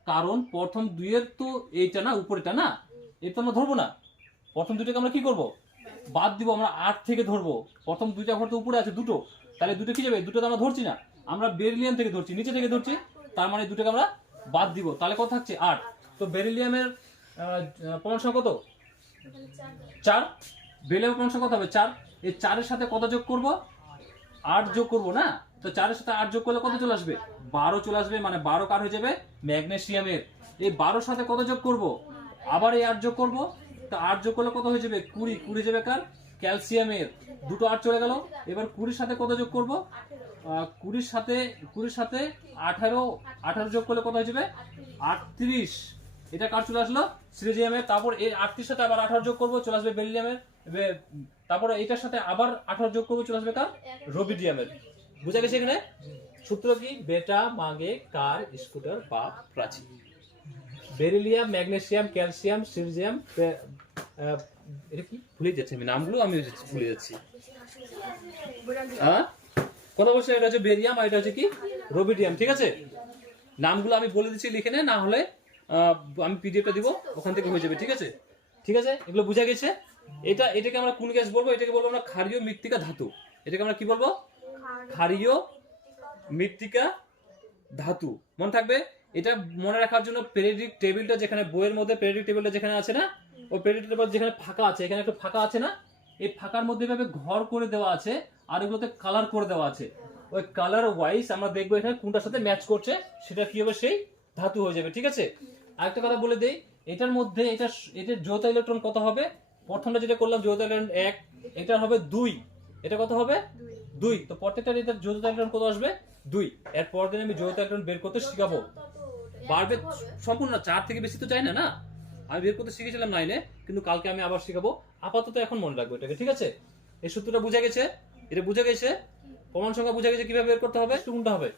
কারণ প্রথম দুইয়ের তো এইটা না, উপরেটা না, এটা আমরা ধরবো না। প্রথম দুইটাকে আমরা কি করব? বাদ দিব। আমরা 8 থেকে ধরবো। প্রথম দুইটা ঘর তো উপরে আছে দুটো, তাহলে দুটো কি যাবে? দুটো তো আমরা ধরছি না, আমরা বেরিলিয়াম থেকে ধরছি, নিচে থেকে ধরছি। তার মানে দুটোকে আমরা বাদ দিব, তাহলে কত থাকছে? 8। তো বেরিলিয়ামের পরমাণু সংখ্যা কত? 4। বেরিলিয়ামের পরমাণু সংখ্যা কত হবে? 4। এই 4-এর সাথে কত যোগ করব? 8 যোগ করব না? তো 4-এর সাথে 8 যোগ করলে কত চলে আসবে? 12 চলে আসবে। মানে 12 কার হয়ে যাবে? ম্যাগনেসিয়ামের। এই 12-এর সাথে কত যোগ করব? আবার এই 8 যোগ করব। তো 8 যোগ করলে কত হয়ে যাবে? 20। 20 যাবে কার? ক্যালসিয়ামের। দুটো 8 চলে গেল। এবার 20-এর সাথে কত যোগ করব? 20-এর সাথে 18 যোগ করলে কত হয়ে যাবে? 38। এটা কার চলে আসলো? সিলিজিয়ামের। তারপর এই 8-টির সাথে আবার 18 যোগ করব, চলে আসবে বেরিলিয়ামের। তারপরে এটার সাথে আবার 18 যোগ করব, চলে আসবে কার? রুবিডিয়ামের। বুঝা গেছে এখানে? সূত্র কি? বেটা মাগে কার স্কুটার বাপ রাজি। বেরিলিয়াম, ম্যাগনেসিয়াম, ক্যালসিয়াম, সিলিজিয়াম, এটা কি ভুলে যাচ্ছি আমি, নামগুলো আমি ভুলে যাচ্ছি। কথা বলছে, এটা হচ্ছে বেরিয়াম, আর এটা হচ্ছে কি রুবিডিয়াম। ঠিক আছে, নামগুলো আমি বলে দিচ্ছি লিখে নে, না হলে আমি পিডিএফটা দিব, ওখান থেকে হয়ে যাবে। ঠিক আছে, ঠিক আছে, এগুলো বুঝা গেছে? এটাকে আমরা কোন গ্যাস বলবো? এটাকে বলবো আমরা ক্ষারীয় মৃত্তিকা ধাতু। এটাকে আমরা কি বলবো? ক্ষারীয় মৃত্তিকা ধাতু। মনে থাকবে, এটা মনে রাখার জন্য পেরিয়ডিক টেবিলটা যেখানে বইয়ের মধ্যে পেরিয়ডিক টেবিলটা যেখানে আছে না, ওই পেরিয়ডিক টেবিল যেখানে ফাঁকা আছে, এখানে একটা ফাঁকা আছে না, এই ফাঁকার মধ্যে এভাবে ঘর করে দেওয়া আছে, আর এগুলোতে কালার করে দেওয়া আছে। ওই কালার ওয়াইজ আমরা দেখবো এখানে কোনটার সাথে ম্যাচ করছে, সেটা কি হবে? সেই ধাতু হয়ে যাবে। ঠিক আছে, আরেকটা কথা বলে দেই, এটার মধ্যে এটার যৌথ ইলেকট্রন কত হবে? প্রথমটা যেটা করলাম যৌথ ইলেকট্রন 1, এটা হবে 2। এটা কত হবে? 2। তো প্রত্যেকটার এটা যৌথ ইলেকট্রন কত আসবে? 2। এরপর দিন আমি যৌথ ইলেকট্রন বের করতে শিখাবো। বাড়বে সম্পূর্ণ 4 থেকে বেশি তো চাই না, না? আমি বের করতে শিখেছিলাম 9-এ, কিন্তু কালকে আমি আবার শিখাবো। আপাতত এখন মনে রাখবো এটাকে। ঠিক আছে, এই সূত্রটা বুঝা গেছে? এটা বুঝা গেছে? প্রমাণ সংখ্যা বুঝা গেছে কিভাবে বের করতে হবে? কোনটা হবে?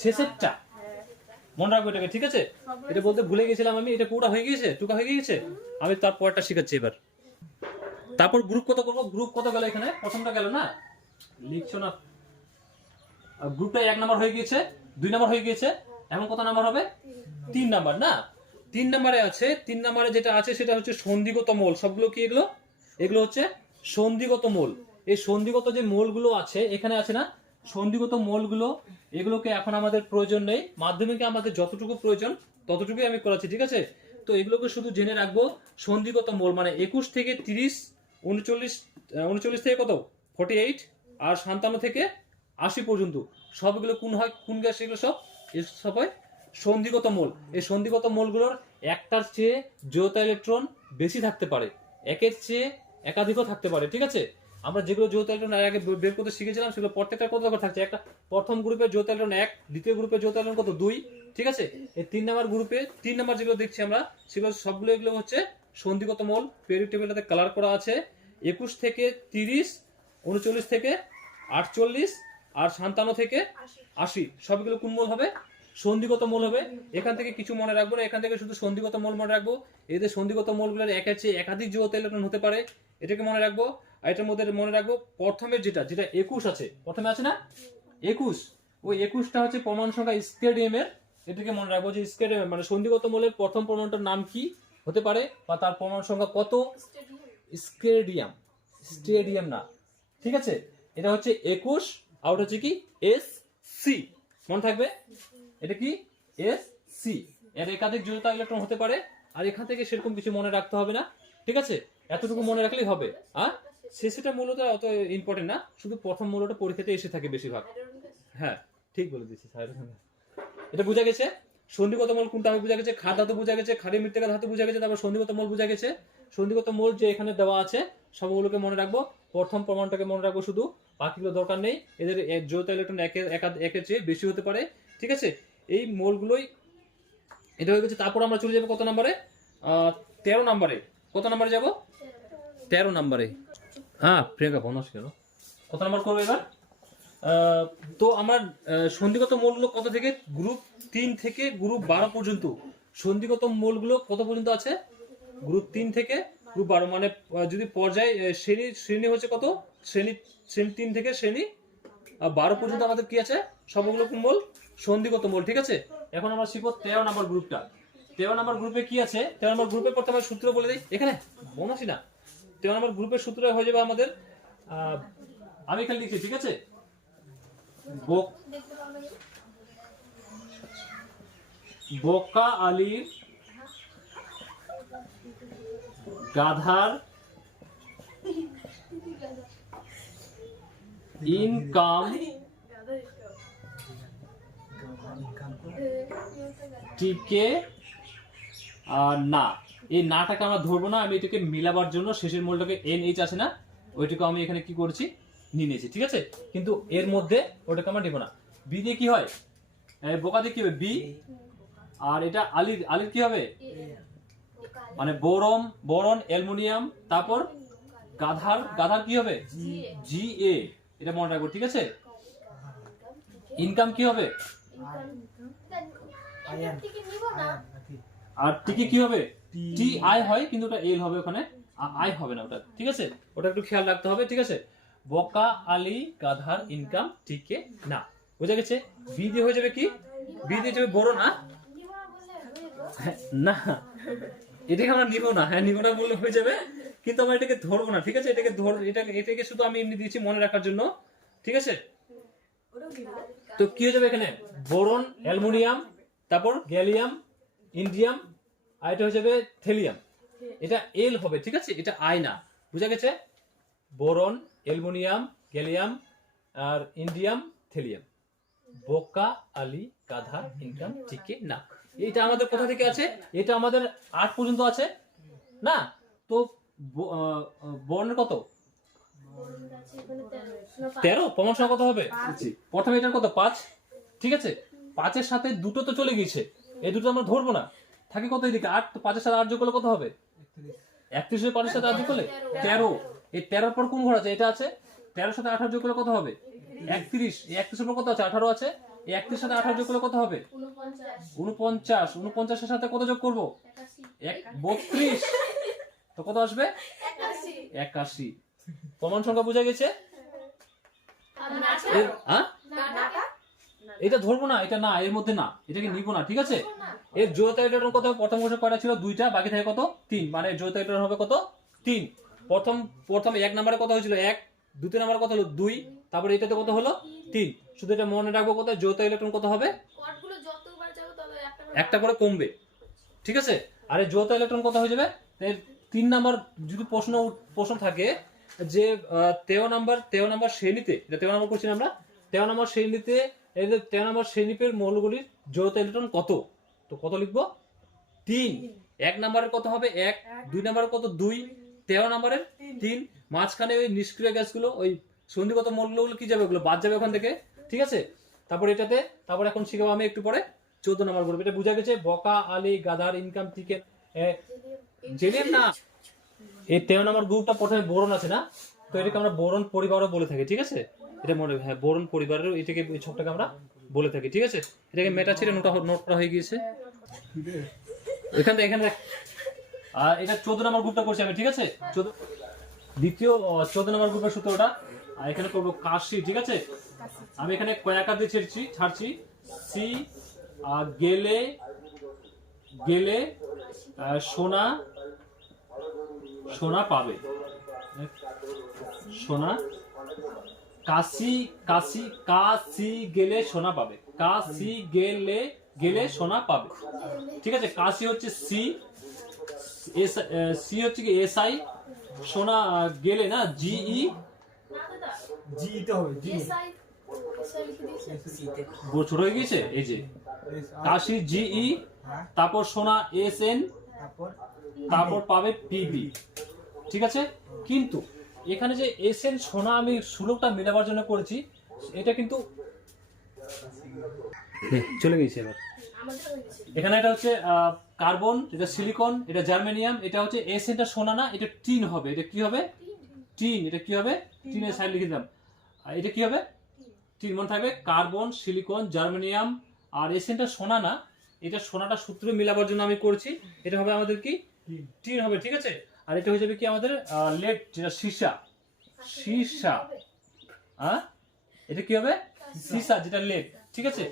শেষেরটা মনে রাখবো এটাকে। ঠিক আছে, এটা বলতে ভুলে গেছিলাম আমি। এটা পুরোটা হয়ে গিয়েছে, টুকা হয়ে গিয়েছে। আমি তার পরেরটা শিখাচ্ছি এবার। তারপর গ্রুপ কত করবো? গ্রুপ কত গেল? এখানে প্রথমটা গেল না, লিখছো না? গ্রুপটা 1 নাম্বার হয়ে গিয়েছে, 2 নাম্বার হয়ে গিয়েছে। এখন কত নাম্বার হবে? 3 নাম্বার না? 3 নাম্বারে আছে। 3 নাম্বারে যেটা আছে সেটা হচ্ছে সন্ধিগত মোল। সবগুলো কি এগুলো? এগুলো হচ্ছে সন্ধিগত মোল। এই সন্ধিগত যে মোলগুলো আছে এখানে আছে না, সন্ধিগত মোলগুলো, এগুলোকে এখন আমাদের প্রয়োজন নেই। মাধ্যমিকে আমাদের যতটুকু প্রয়োজন ততটুকুই আমি করাচ্ছি। ঠিক আছে, তো এগুলোকে শুধু জেনে রাখবো। সন্ধিগত মোল মানে 21 থেকে 30, 39 থেকে কত 48, আর 57 থেকে 80 পর্যন্ত সবগুলো কোন হয়? কোন গ্যাস? এগুলো সব হয় সন্ধিগত মোল। এই সন্ধিগত মোলগুলোর একটার চেয়ে যৌথ ইলেকট্রন বেশি থাকতে পারে, একের চেয়ে একাধিকও থাকতে পারে। ঠিক আছে, আমরা যেগুলো যৌথ ইলেকট্রন আগে বের করতে শিখেছিলাম সেগুলো প্রত্যেকটা কত করে থাকছে? একটা প্রথম গ্রুপে যৌথ ইলেকট্রন 1, দ্বিতীয় গ্রুপে যৌথ ইলেকট্রন কত? 2। ঠিক আছে, এই 3 নাম্বার গ্রুপে 3 নাম্বার যেগুলো দেখছি আমরা, সেগুলো সবগুলো এগুলো হচ্ছে সন্ধিগত মোল। পেরিয়ডিক টেবিলটাতে কালার করা আছে। 21 থেকে 30, 39 থেকে 48, আর 57 থেকে 80 সবগুলো কোন মোল হবে? সন্ধিগত মোল হবে। এখান থেকে কিছু মনে রাখবো না, এখান থেকে শুধু সন্ধিগত মোল মনে রাখবো। এদের সন্ধিগত মোলগুলোর একের চেয়ে একাধিক যৌথ ইলেকট্রন হতে পারে, এটাকে মনে রাখবো। আর এটার মধ্যে মনে রাখবো প্রথমের যেটা 21 আছে, প্রথমে আছে না 21, ওই 21টা হচ্ছে পরমাণু সংখ্যা স্কেডিয়াম এর। এটাকে মনে রাখবো যে স্কেডিয়াম মানে সন্ধিগত মোলের প্রথম পরমাণুটার নাম কি হতে পারে, বা তার পরমাণু সংখ্যা কত? স্কেডিয়াম, স্টেডিয়াম না। ঠিক আছে, এটা হচ্ছে 21, আর ওটা হচ্ছে কি SC। মনে থাকবে, এটা কি SC। এর একাধিক যৌথ ইলেকট্রন হতে পারে, আর এখান থেকে সেরকম কিছু মনে রাখতে হবে না। ঠিক আছে, এতটুকু মনে রাখলেই হবে। আর শেষেটা মূলত অত ইম্পর্টেন্ট না, শুধু প্রথম মূলটা পরীক্ষাতে এসে থাকে বেশিরভাগ। হ্যাঁ ঠিক বলে দিচ্ছি। এটা বোঝা গেছে সন্ধিগত মূল কোনটা হবে বোঝা গেছে, ক্ষার ধাতু বোঝা গেছে, ক্ষারীয় মৃত্তিকা ধাতু বোঝা গেছে, তারপর সন্ধিগত মূল বোঝা গেছে। সন্ধিগত মূল যে এখানে দেওয়া আছে সবগুলোকে মনে রাখবো, প্রথম প্রমাণটাকে মনে রাখবো শুধু, বাকিগুলো দরকার নেই। এদের যৌথ ইলেকট্রন একের চেয়ে বেশি হতে পারে, ঠিক আছে। এই মূলগুলোই এটা হয়ে গেছে। তারপর আমরা চলে যাবো কত নম্বরে, 13 নম্বরে। কত নম্বরে যাব? 13 নম্বরে। হ্যাঁ প্রিয়াঙ্কা বনস কেন, কত নম্বর করবো এবার? তো আমার সন্ধিগত মূলগুলো কত থেকে, গ্রুপ 3 থেকে গ্রুপ 12 পর্যন্ত সন্ধিগত মূলগুলো কত পর্যন্ত আছে? গ্রুপ 3 থেকে গ্রুপ 12, মানে যদি পর্যায় শ্রেণী হচ্ছে কত, শ্রেণী 3 থেকে শ্রেণী 12 পর্যন্ত আমাদের কি আছে, সবগুলো কোন মূল? সন্ধিগত মূল, ঠিক আছে। এখন আমরা শিখবো 13 নম্বর গ্রুপটা। 13 নম্বর গ্রুপে কি আছে? 13 নম্বর গ্রুপে প্রথমে সূত্র বলে দিই, এখানে বলছি না। 13 নম্বর গ্রুপের সূত্র হয়ে যাবে আমাদের, আমি এখানে লিখছি, ঠিক আছে। বোকা আলীর গাধার ইনকাম টিকে না। এই নাটাকে আমরা ধরবো না, আমি এটাকে মিলাবার জন্য শেষের মূলটাকে NH আছে না, ওইটাকে আমি এখানে কি করছি, নিয়ে নিয়েছি, ঠিক আছে। কিন্তু এর মধ্যে ওটাকে আমরা নেবো না। বি দিয়ে কি হয়, বোকা দিয়ে কি হবে, বি। আর এটা আলির কি হবে, মানে বোরন অ্যালুমিনিয়াম, তারপর গাধার কি হবে, GA। এটা মনে রাখবো, ঠিক আছে। ইনকাম কি হবে, আর টিকে কি হবে, TI হয়, কিন্তু ওটা এল হবে, ওখানে আই হবে না ওটা, ঠিক আছে। ওটা একটু খেয়াল রাখতে হবে, ঠিক আছে। বোকা আলী গাধার ইনকাম টিকে না, বুঝা গেছে। বি দিয়ে হয়ে যাবে কি, বি দিয়ে যাবে বোরন। না এটাকে আমরা নিব না, হ্যাঁ নিব না বললে হয়ে যাবে, কিন্তু আমরা এটাকে ধরবো না, ঠিক আছে। এটাকে শুধু আমি এমনি দিয়েছি মনে রাখার জন্য, ঠিক আছে। তো কি হয়ে যাবে এখানে, বোরন অ্যালুমিনিয়াম, তারপর গ্যালিয়াম ইন্ডিয়াম, আর এটা হয়ে যাবে থেলিয়াম। এটা এল হবে, ঠিক আছে, এটা আই না, বুঝা গেছে। বোরন অ্যালুমিনিয়াম গ্যালিয়াম আর ইন্ডিয়াম থেলিয়াম। বোকা আলী গাধার ইনকাম টিকে না, এটা আমাদের কোথা থেকে আছে, এটা আমাদের 8 পর্যন্ত আছে না। তো বর্ণের কত, 13, প্রমাণ সংখ্যা কত হবে, প্রথমে এটার কত, 5, ঠিক আছে। 5-এর সাথে দুটো তো চলে গিয়েছে, এই দুটো আমরা ধরবো না, থাকে কত এদিকে 8, তো 5-এর সাথে 8 যোগ করলে কত হবে, 31 5-এর সাথে 8 যোগ করলে 13। এই 13 পর কোন ঘর আছে, এটা আছে। 13-এর সাথে 18 যোগ করলে কত হবে, 31। এই 31-এর পর কত আছে, 18 আছে। এই 31-এর সাথে 18 যোগ করলে কত হবে, 49। 49-এর সাথে কত যোগ করবো, 32। তো কত আসবে, 81। প্রমাণ সংখ্যা বোঝা গেছে। এটা ধরবো না, এটা না, এর মধ্যে না, এটাকে নিবো না, ঠিক আছে। এর যৌথ ইলেকট্রন কত, প্রথম বর্ষে কয়টা ছিল, 2টা, বাকি থাকে কত, 3, মানে যৌথ ইলেকট্রন হবে কত, 3। প্রথম 1 নম্বরে কত হয়েছিল, 1, দ্বিতীয় নম্বরে কত হলো, 2, তারপরে এটাতে কত হলো, 3। শুধু এটা মনে রাখবো, কত যৌথ ইলেকট্রন কত হবে, একটা করে কমবে, ঠিক আছে। আর এই যৌথ ইলেকট্রন কত হয়ে যাবে, 3 নাম্বার যদি প্রশ্ন থাকে যে 13 নাম্বার শ্রেণীতে, এটা 13 নাম্বার করছি আমরা, 13 নাম্বার শ্রেণীতে এই যে 13 নাম্বার শ্রেণীর মৌলগুলির যৌথ ইলেকট্রন কত, তো কত লিখবো, 3। 1 নাম্বারের কত হবে, 1, 2 নাম্বারের কত, 2, 13 নাম্বারের 3। মাঝখানে ওই নিষ্ক্রিয় গ্যাসগুলো, ওই সন্ধিগত মৌলগুলো কি যাবে, ওগুলো বাদ যাবে ওখান থেকে, ঠিক আছে। তারপর এটাতে, তারপর এখন শিখাবো আমি একটু পরে 14 নাম্বার গ্রুপ। এটা বোঝা গেছে, বকা আলী গাধার ইনকাম টিকে জেলিয়াম না। এই 13 নাম্বার গ্রুপটা প্রথমে বোরন আছে না, তো এটাকে আমরা বোরন পরিবারও বলে থাকি, ঠিক আছে। এটা মনে, হ্যাঁ বোরন পরিবারের, এটাকে এই ছকটাকে আমরা বলে থাকি, ঠিক আছে। এটাকে মেটা ছিল, নোটটা হয়ে গিয়েছে এখানে। আর এটা 14 নাম্বার গ্রুপটা করছি আমি, ঠিক আছে। দ্বিতীয় 14 নাম্বার গ্রুপের সূত্রটা, আর এখানে করবো কাশি, ঠিক আছে। আমি এখানে কয়াকার দিয়ে ছাড়ছি, সি গেলে সোনা পাবে, সোনা, কাশি গেলে সোনা পাবে, কাশি গেলে সোনা পাবে, ঠিক আছে। কাশি হচ্ছে সি হচ্ছে কি SI, সোনা গেলে না জিই জি তো হবে জি ছোট হয়ে গিয়েছে এই যে কাশি জিই হ্যাঁ তারপর সোনা এসএন তারপর তারপর পাবে পিবি ঠিক আছে কিন্তু এখানে যে এসএন সোনা আমি সুলভটা মেলাবার জন্য করেছি এটা কিন্তু চলে গেছে এবার এখানে এটা হচ্ছে কার্বন এটা সিলিকন এটা জার্মেনিয়াম এটা হচ্ছে এসএনটা সোনা না এটা টিন হবে এটা কি হবে টিন এটা কি হবে টিনের সাইড লিখে দিলাম আর এটা কি হবে টিন মনে থাকবে কার্বন সিলিকন জার্মেনিয়াম আর এসএনটা সোনা না এটা সোনাটা সূত্রে মেলাবার জন্য আমি করেছি এটা হবে আমাদের কি টিন হবে ঠিক আছে আর এটা হয়ে যাবে কি আমাদের লেড যেটা সীসা সীসা হ্যাঁ এটা কি হবে সীসা যেটা লেড ঠিক আছে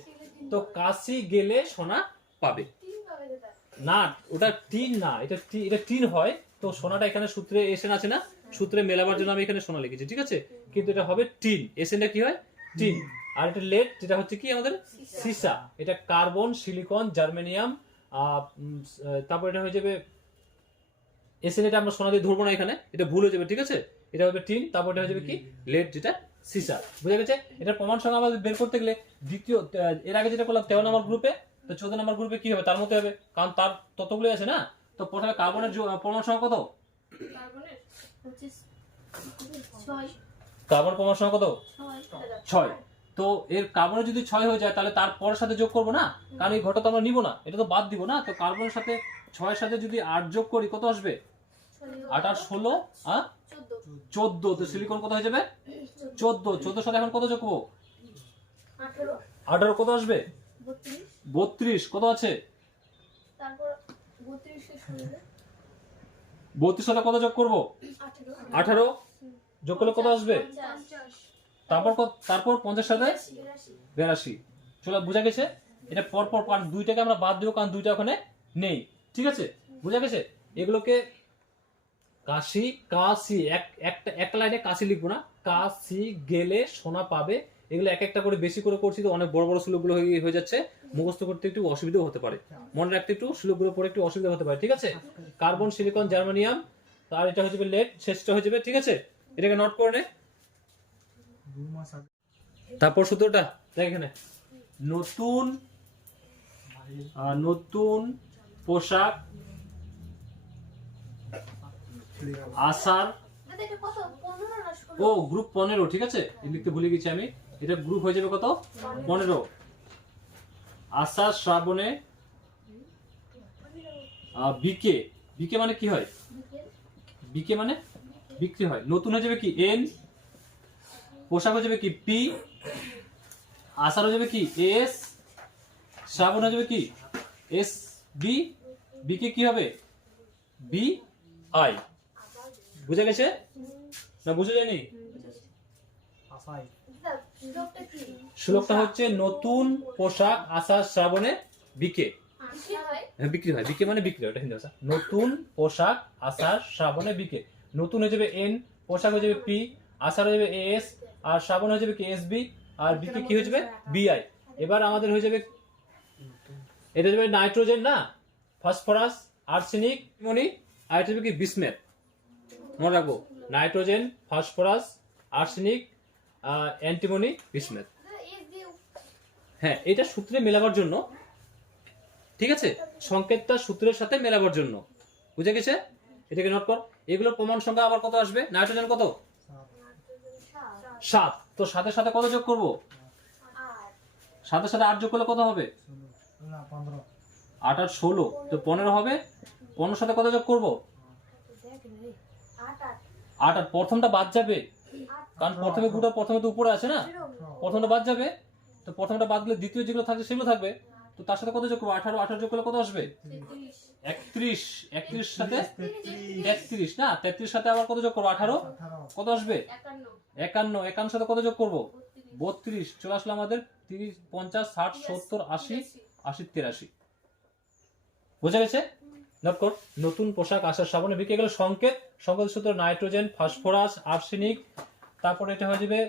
তো কাশি গেলে সোনা পাবে না ওটা টিন না এটা টিন হয় তো সোনাটা এখানে সূত্রে এসএন আছে না সূত্রে মেলাবার জন্য আমি এখানে সোনা লিখেছি ঠিক আছে কিন্তু এটা হবে টিন এসএনটা কি হয় টিন আর এটা লেড যেটা হচ্ছে কি আমাদের সীসা এটা কার্বন সিলিকন জার্মেনিয়াম তারপর এটা হয়ে যাবে এসএন এটা আমরা সোনা দিয়ে ধরবো না এখানে এটা ভুল হয়ে যাবে ঠিক আছে এটা হবে টিন তারপর এটা হয়ে যাবে কি লেড যেটা সীসা বুঝা গেছে এটা প্রমাণ সংখ্যা আমাদের বের করতে গেলে দ্বিতীয় এর আগে যেটা করলাম 13 নম্বর গ্রুপে তো 14 নম্বর গ্রুপে কি হবে তার মধ্যে হবে কারণ তার ততগুলো আছে না তো প্রথমে কার্বনের প্রমাণ সংখ্যা কত কার্বন প্রমাণ সংখ্যা কত 6 তো এর কার্বনের যদি 6 হয়ে যায় তাহলে তার পরের সাথে যোগ করব না কারণ এই ঘটা তো আমরা নিব না এটা তো বাদ দিব না তো কার্বনের সাথে 6 এর সাথে যদি 8 যোগ করি কত আসবে 8 আর 16 14 তো সিলিকন কত হয়ে যাবে 14 সাথে এখন কত যোগ করব 18 কত আসবে 32 কত আছে তারপর 32 শেষ হয়ে যাবে 32 সাথে কত যোগ করব 18 যোগ করলে কত আসবে 50 তারপর 50 সাথে 82 চলো বুঝা গেছে এটা পর পর কারণ দুইটাকে আমরা বাদ দিব কারণ দুইটা ওখানে নেই ঠিক আছে বুঝা গেছে এগুলোকে কাশি কাশি একটা লাইনে কাশি লিখবো না কাশি গেলে সোনা পাবে এগুলো এক একটা করে বেশি করে করছি তো অনেক বড় বড় শ্লোকগুলো হয়ে যাচ্ছে মুখস্থ করতে একটু অসুবিধাও হতে পারে মনে রাখতে একটু শ্লোকগুলো পড়ে একটু অসুবিধা হতে পারে ঠিক আছে কার্বন সিলিকন জার্মেনিয়াম আর এটা হয়ে যাবে লেড শেষটা হয়ে যাবে ঠিক আছে এটাকে নোট করে নে তারপর সূত্রটা দেখ এখানে নতুন পোশাক আসার এটা কত 15 না 16 ও গ্রুপ 15 ঠিক আছে লিখতে ভুলে গেছি আমি এটা গ্রুপ হয়ে যাবে কত 15 আষাঢ় শ্রাবণে বিকে বিকে মানে কি হয় বিকে মানে বিক্রি হয় নতুন হয়ে যাবে কি এন পোশাক হয়ে যাবে কি পি আষাঢ় হয়ে যাবে কি এস শ্রাবণ হয়ে যাবে কি এস বি বিকে কি হবে বি আই বুঝা গেছে না বুঝে যায়নি শ্লোকটা কি শ্লোকটা হচ্ছে নতুন পোশাক আষাঢ় শ্রাবণে বিকে কি হয় হ্যাঁ বিক্রি হয় বিকে মানে বিক্রি হয় এটা হিন্দি ভাষা নতুন পোশাক আষাঢ় শ্রাবণে বিকে নতুন হয়ে যাবে এন পোশাক হয়ে যাবে পি আষাঢ় হয়ে যাবে এস আর শ্রাবণ হয়ে যাবে কি এস বি আর বিকে কি হয়ে যাবে বিআই এবার আমাদের হয়ে যাবে এটা যাবে নাইট্রোজেন না ফসফরাস আর্সেনিক মনি আর এটা যাবে কি বিসমেথ মনে রাখবো নাইট্রোজেন ফসফরাস আর্সেনিক অ্যান্টিমনি বিসমেথ হ্যাঁ এটা সূত্রে মেলাবার জন্য ঠিক আছে সংকেতটা সূত্রের সাথে মেলাবার জন্য বুঝে গেছে এটাকে নোট কর এগুলো প্রমাণ সংখ্যা আবার কত আসবে নাইট্রোজেন কত 7 তো সাথে সাথে কত যোগ করব সাথে সাথে 8 যোগ করলে কত হবে 8 আর 16 তো 15 হবে 15 সাথে কত যোগ করব 8 আর প্রথমটা বাদ যাবে কারণ প্রথমে তো উপরে আছে না প্রথমটা বাদ যাবে তো প্রথমটা বাদ গেলে দ্বিতীয় যেগুলো থাকবে সেগুলো থাকবে তো তার সাথে কত যোগ করবো 18 যোগ করলে কত আসবে 31 সাথে 33 না 33 সাথে আবার কত যোগ করবো 18 কত আসবে 51 সাথে কত যোগ করবো 32 চলে আসলো আমাদের 30 50 60 70 80 80 83 বোঝা গেছে নোট কর নতুন পোশাক আষাঢ় শ্রাবণে বিকে গেল সংকেত সূত্র নাইট্রোজেন ফসফরাস আর্সেনিক তারপর এটা হয়ে যাবে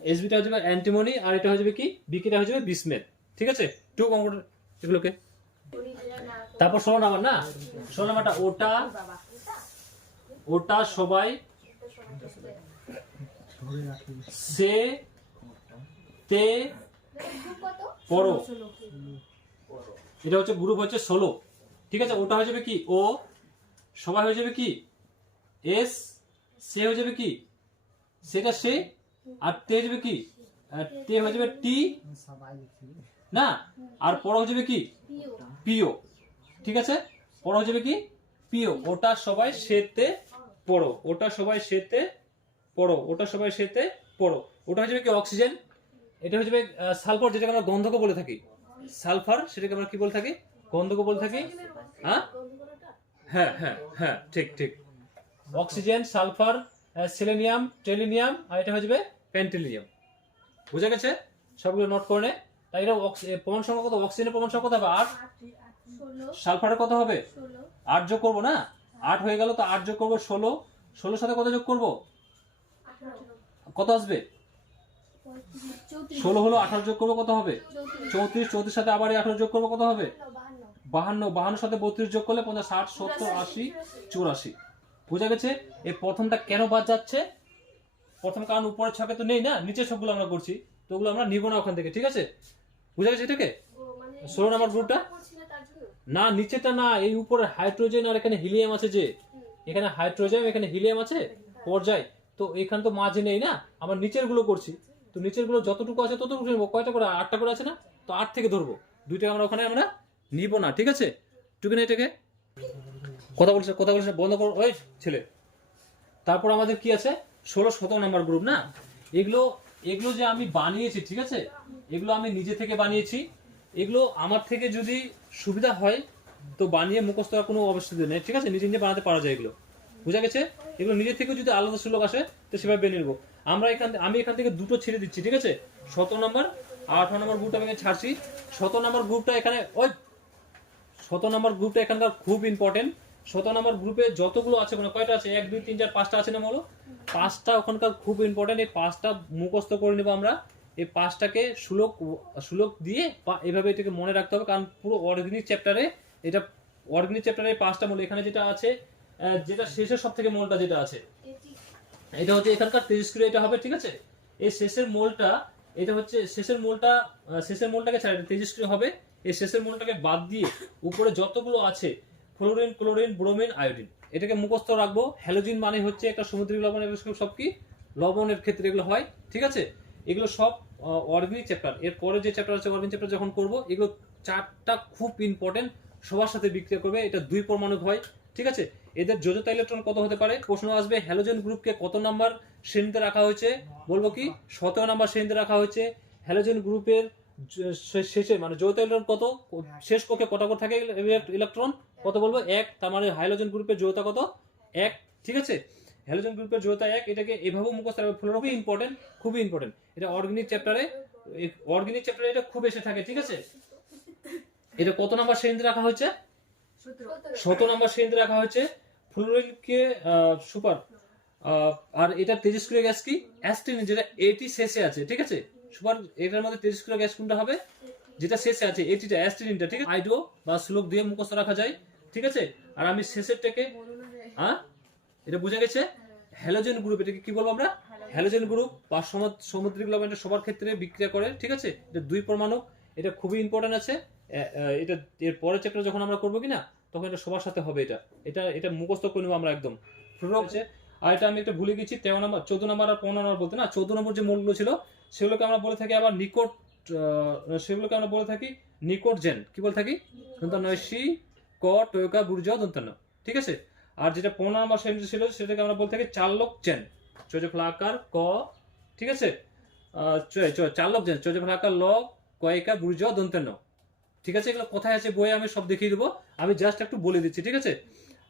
এসবিটা হয়ে যাবে অ্যান্টিমনি আর এটা হয়ে যাবে কি বিকেটা হয়ে যাবে বিসমেথ ঠিক আছে টু কম্পিউটার এগুলোকে তারপর 16 নাম্বার না 16 নাম্বারটা ওটা ওটা সবাই ধরে রাখি সে তে গ্রুপ কত পড়ো। এটা হচ্ছে গ্রুপ হচ্ছে 16, ঠিক আছে। ওটা হয়ে যাবে কি ও, সবাই হয়ে যাবে কি এস, সে হয়ে যাবে কি সেটা সে, আর তে হয়ে যাবে কি তে হয়ে যাবে টি সবাই দেখি না, আর পড়ো হয়ে যাবে কি পিও পিও, ঠিক আছে। পড়ো হয়ে যাবে কি পিও। ওটা সবাই সেতে পড়ো, ওটা সবাই সেতে পড়ো, ওটা সবাই সেতে পড়ো। ওটা হয়ে যাবে কি অক্সিজেন, এটা হয়ে যাবে সালফার, যেটাকে আমরা গন্ধক বলে থাকি। সালফার সেটাকে আমরা কি বলে থাকি, গন্ধক বলে থাকি। হ্যাঁ হ্যাঁ হ্যাঁ হ্যাঁ, ঠিক ঠিক। অক্সিজেন, সালফার, সেলেনিয়াম, টেলিনিয়াম, আর এটা হয়ে যাবে পেন্টেলিয়াম। বুঝা গেছে? সবগুলো নোট করে নে। তাই এটা প্রমাণ সংখ্যা কত, অক্সিজেনের প্রমাণ সংখ্যা কত হবে 8, 16 সালফারের কত হবে 16 8 যোগ করবো না, 8 হয়ে গেল, তো 8 যোগ করবো 16, 16 সাথে কত যোগ করবো, 18 কত আসবে 34 16 হলো, 18 যোগ করবো কত হবে 34, 34 সাথে আবার 18 যোগ করবো কত হবে 52, 52 সাথে 32 যোগ করলে 50, 60, 70, 80, 84। বুঝা গেছে? এই প্রথমটা কেন বাদ যাচ্ছে, প্রথম কারণ উপরের ছকে তো নেই না, নিচের সবগুলো আমরা করছি, তো ওগুলো আমরা নিব না ওখান থেকে, ঠিক আছে। বুঝা গেছে এটাকে? 16 নম্বর গ্রুপটা না, নিচেটা না, এই উপরে হাইড্রোজেন আর এখানে হিলিয়াম আছে, যে এখানে হাইড্রোজেন এখানে হিলিয়াম আছে পর্যায়, তো এখানে তো মাঝে নেই না, আমরা নিচের গুলো করছি, তো নিচের গুলো যতটুকু আছে ততটুকু নেবো। কয়টা করে, 8টা করে আছে না, তো 8 থেকে ধরবো, 2টা আমরা ওখানে আমরা নিব না, ঠিক আছে। টুকে না এটাকে, কথা বলছে বন্ধ কর ওই ছেলে। তারপর আমাদের কি আছে 16, 17 নাম্বার গ্রুপ না, এগুলো এগুলো যে আমি বানিয়েছি, ঠিক আছে, এগুলো আমি নিজে থেকে বানিয়েছি। এগুলো আমার থেকে যদি সুবিধা হয় তো বানিয়ে মুখস্থ করার কোনো অবস্থা নেই, ঠিক আছে, নিজে নিজে বানাতে পারা যায় এগুলো। বুঝা গেছে? এগুলো নিজে থেকে যদি আলাদা সুযোগ আসে তো সেভাবে বেরিয়ে নেবো। আমি এখান থেকে দুটো ছেড়ে দিচ্ছি, ঠিক আছে। 17 নম্বর আর 18 নম্বর গ্রুপটা আমি এখানে ছাড়ছি। 17 নম্বর গ্রুপটা এখানে ওই 17 নম্বর গ্রুপটা এখানকার খুব ইম্পর্টেন্ট। 17 নম্বর গ্রুপে যতগুলো আছে, মানে কয়টা আছে, 1 2 3 4 5টা আছে না, বলো 5টা ওখানকার খুব ইম্পর্টেন্ট। এই 5টা মুখস্থ করে নেবো আমরা। এই 5টাকে সুলক দিয়ে এভাবে এটাকে মনে রাখতে হবে, কারণ পুরো অর্গানিক চ্যাপ্টারে এটা, অর্গানিক চ্যাপ্টারে 5টা মূল এখানে যেটা আছে, যেটা শেষের সব থেকে মূলটা যেটা আছে, এটা হচ্ছে এখানকার তেজস্ক্রিয়, এটা হবে, ঠিক আছে। এই শেষের মোলটা, এটা হচ্ছে শেষের মোলটা, শেষের মোলটাকে ছাড়া এটা তেজস্ক্রিয় হবে। এই শেষের মোলটাকে বাদ দিয়ে উপরে যতগুলো আছে ফ্লোরিন, ক্লোরিন, ব্রোমিন, আয়োডিন, এটাকে মুখস্থ রাখবো। হ্যালোজিন মানে হচ্ছে একটা সামুদ্রিক লবণ, এগুলো সব কি লবণের ক্ষেত্রে এগুলো হয়, ঠিক আছে। এগুলো সব অর্গানিক চ্যাপ্টার। এর পরে যে চ্যাপ্টার আছে অর্গানিক চ্যাপ্টার যখন করবো, এগুলো 4টা খুব ইম্পর্টেন্ট, সবার সাথে বিক্রিয়া করবে। এটা 2 পরমাণু হয়, ঠিক আছে। এদের যোজতা ইলেকট্রন কত হতে পারে, প্রশ্ন আসবে। হ্যালোজেন গ্রুপকে কত নাম্বার শ্রেণীতে রাখা হয়েছে, বলবো কি 17 নাম্বার শ্রেণীতে রাখা হয়েছে। হ্যালোজেন গ্রুপের শেষে মানে যৌথ ইলেকট্রন কত, শেষ কক্ষে কত করে থাকে ইলেকট্রন, কত বলবো 1, তার মানে হ্যালোজেন গ্রুপের যৌথা কত 1, ঠিক আছে। হ্যালোজেন গ্রুপের যৌথা 1, এটাকে এভাবে মুখস্থ রাখবে। ফ্লোরোফি ইম্পর্টেন্ট, খুবই ইম্পর্টেন্ট। এটা অর্গানিক চ্যাপ্টারে এটা খুব এসে থাকে, ঠিক আছে। এটা কত নাম্বার শ্রেণীতে রাখা হয়েছে, 17 নাম্বার শ্রেণীতে রাখা হয়েছে। ফ্লোরিনকে সুপার, আর এটা তেজস্ক্রিয় গ্যাস কি অ্যাস্টিন, যেটা এটি শেষে আছে, ঠিক আছে। সুপার, এটার মধ্যে তেজস্ক্রিয় গ্যাস কোনটা হবে, যেটা শেষে আছে, এটিটা অ্যাস্টিনটা, ঠিক আছে। আইডো বা শ্লোক দিয়ে মুখস্থ রাখা যায়, ঠিক আছে। আর আমি শেষেরটাকে, হ্যাঁ এটা বোঝা গেছে। হ্যালোজেন গ্রুপ, এটাকে কি বলবো আমরা, হ্যালোজেন গ্রুপ বা সামুদ্রিক লবণ, এটা সবার ক্ষেত্রে বিক্রিয়া করে, ঠিক আছে। এটা 2 পরমাণু, এটা খুবই ইম্পর্টেন্ট আছে। এটা এর পরের চ্যাপ্টার যখন আমরা করবো কিনা, তখন এটা সবার সাথে হবে। এটা মুখস্থ করে নেবো আমরা একদম। হচ্ছে, আর এটা আমি একটা ভুলে গেছি, 13 নম্বর 14 নম্বর আর 15 নম্বর বলতে না, 14 নম্বর যে মূলগুলো ছিল সেগুলোকে আমরা বলে থাকি আবার নিকট, সেগুলোকে আমরা বলে থাকি নিকট জেন, কি বলে থাকি দন্তনয়সি ক টয়কা বুর্জ দন্তন, ঠিক আছে। আর যেটা 15 নম্বর শ্রেণী ছিল সেটাকে আমরা বলে থাকি চালক জেন, চৌজফলাকার ক, ঠিক আছে। চালক জেন, চৌজফলাকার ল কয়কা বুর্জ দন্তন, ঠিক আছে। এগুলো কোথায় আছে বইয়ে আমি সব দেখিয়ে দেবো, আমি জাস্ট একটু বলে দিচ্ছি, ঠিক আছে।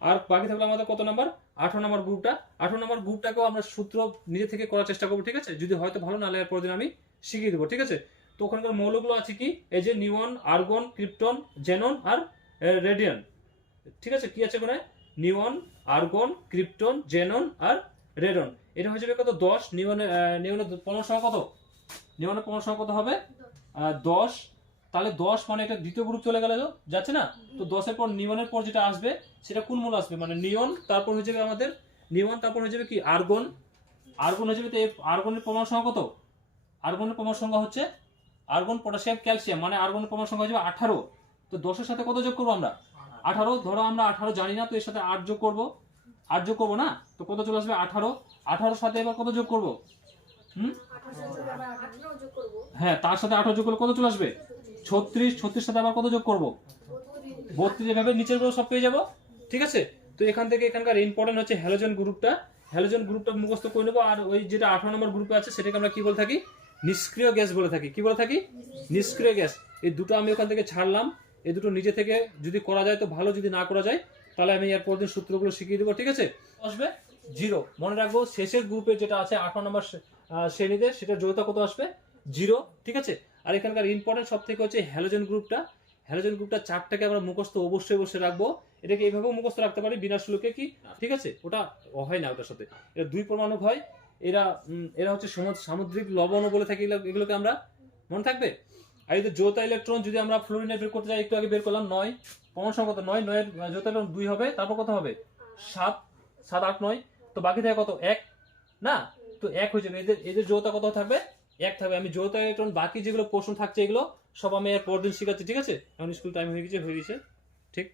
আর বাকি থাকলে আমাদের কত নাম্বার, 18 নম্বর গ্রুপটা। 18 নম্বর গ্রুপটাকেও আমরা সূত্র নিজে থেকে করার চেষ্টা করবো, ঠিক আছে। যদি হয়তো ভালো, নাহলে এর পরের দিন আমি শিখিয়ে দেবো, ঠিক আছে। তো ওখানকার মৌলগুলো আছে কি, এই যে নিয়ন, আর্গন, ক্রিপ্টন, জেনন আর রেডিয়ান, ঠিক আছে। কি আছে ওখানে, নিয়ন, আর্গন, ক্রিপ্টন, জেনন আর রেডন। এটা হয়ে যাবে কত 10। নিয়নের পরমাণু সংখ্যা কত, নিয়নের পরমাণু সংখ্যা কত হবে 10। তাহলে 10 মানে এটা দ্বিতীয় গ্রুপ চলে গেল, যাচ্ছে না। তো 10 এর পর নিয়নের পর যেটা আসবে সেটা কোন মূল আসবে, মানে নিয়ন, তারপর হয়ে যাবে আমাদের নিয়ন, তারপর হয়ে যাবে কি আর্গন, আর্গন হয়ে যাবে, তো আর্গনের পরমাণু সংখ্যা কত? আর্গনের পরমাণু সংখ্যা হচ্ছে আর্গন, পটাশিয়াম, ক্যালসিয়াম, মানে আর্গনের পরমাণু সংখ্যা হয়ে যাবে 18। তো 10-এর সাথে কত যোগ করবো আমরা? 18। ধরো আমরা 18 জানি না, তো এর সাথে 8 যোগ করবো, 8 যোগ করবো না, তো কত চলে আসবে? 18। 18 সাথে এবার কত যোগ করবো? হ্যাঁ, তার সাথে 18 যোগ করলে কত চলে আসবে? 36। 36 সাথে আবার কত যোগ করবো? 32। এভাবে নিচের গুলো সব পেয়ে যাবো, ঠিক আছে? তো এখান থেকে এখানকার ইম্পর্টেন্ট হচ্ছে হ্যালোজেন গ্রুপটা, হ্যালোজেন গ্রুপটা মুখস্থ করে নেবো। আর ওই যেটা 18 নম্বর গ্রুপে আছে সেটাকে আমরা কি বলে থাকি? নিষ্ক্রিয় গ্যাস বলে থাকি। কি বলে থাকি? নিষ্ক্রিয় গ্যাস। এই দুটো আমি ওখান থেকে ছাড়লাম, এই দুটো নিজে থেকে যদি করা যায় তো ভালো, যদি না করা যায় তাহলে আমি এর পরের দিন সূত্রগুলো শিখিয়ে দেবো, ঠিক আছে? আসবে 0। মনে রাখবো শেষের গ্রুপে যেটা আছে 18 নম্বর শ্রেণীতে, সেটা যৌথ কত আসবে? 0, ঠিক আছে? আর এখানকার ইম্পর্টেন্ট সব থেকে হচ্ছে হ্যালোজেন গ্রুপটা। হ্যালোজেন গ্রুপটা চারটাকে আমরা মুখস্থ অবশ্যই অবশ্যই রাখবো। এটাকে এইভাবেও মুখস্থ রাখতে পারি বিনা শুল্কে, কি ঠিক আছে? ওটা হয় না ওটার সাথে। এটা 2 পরমাণু হয়। এরা হচ্ছে সামুদ্রিক লবণও বলে থাকি এগুলোকে আমরা, মনে থাকবে। আর এই যে যৌথ ইলেকট্রন যদি আমরা ফ্লোরিনে বের করতে যাই, একটু আগে বের করলাম 9, পরমাণু সংখ্যা কত? 9। 9 এর যৌথ ইলেকট্রন 2 হবে, তারপর কত হবে? 7, 7, 8, 9। তো বাকি থাকে কত? 1 না? তো 1 হয়ে যাবে। এদের যৌথ কত থাকবে? 1 থাকবে। আমি যৌথ ইলেকট্রন বাকি যেগুলো প্রশ্ন থাকছে এগুলো সব আমি এর পরদিন শিখাচ্ছি, ঠিক আছে? এখন স্কুল টাইম হয়ে গেছে, ঠিক।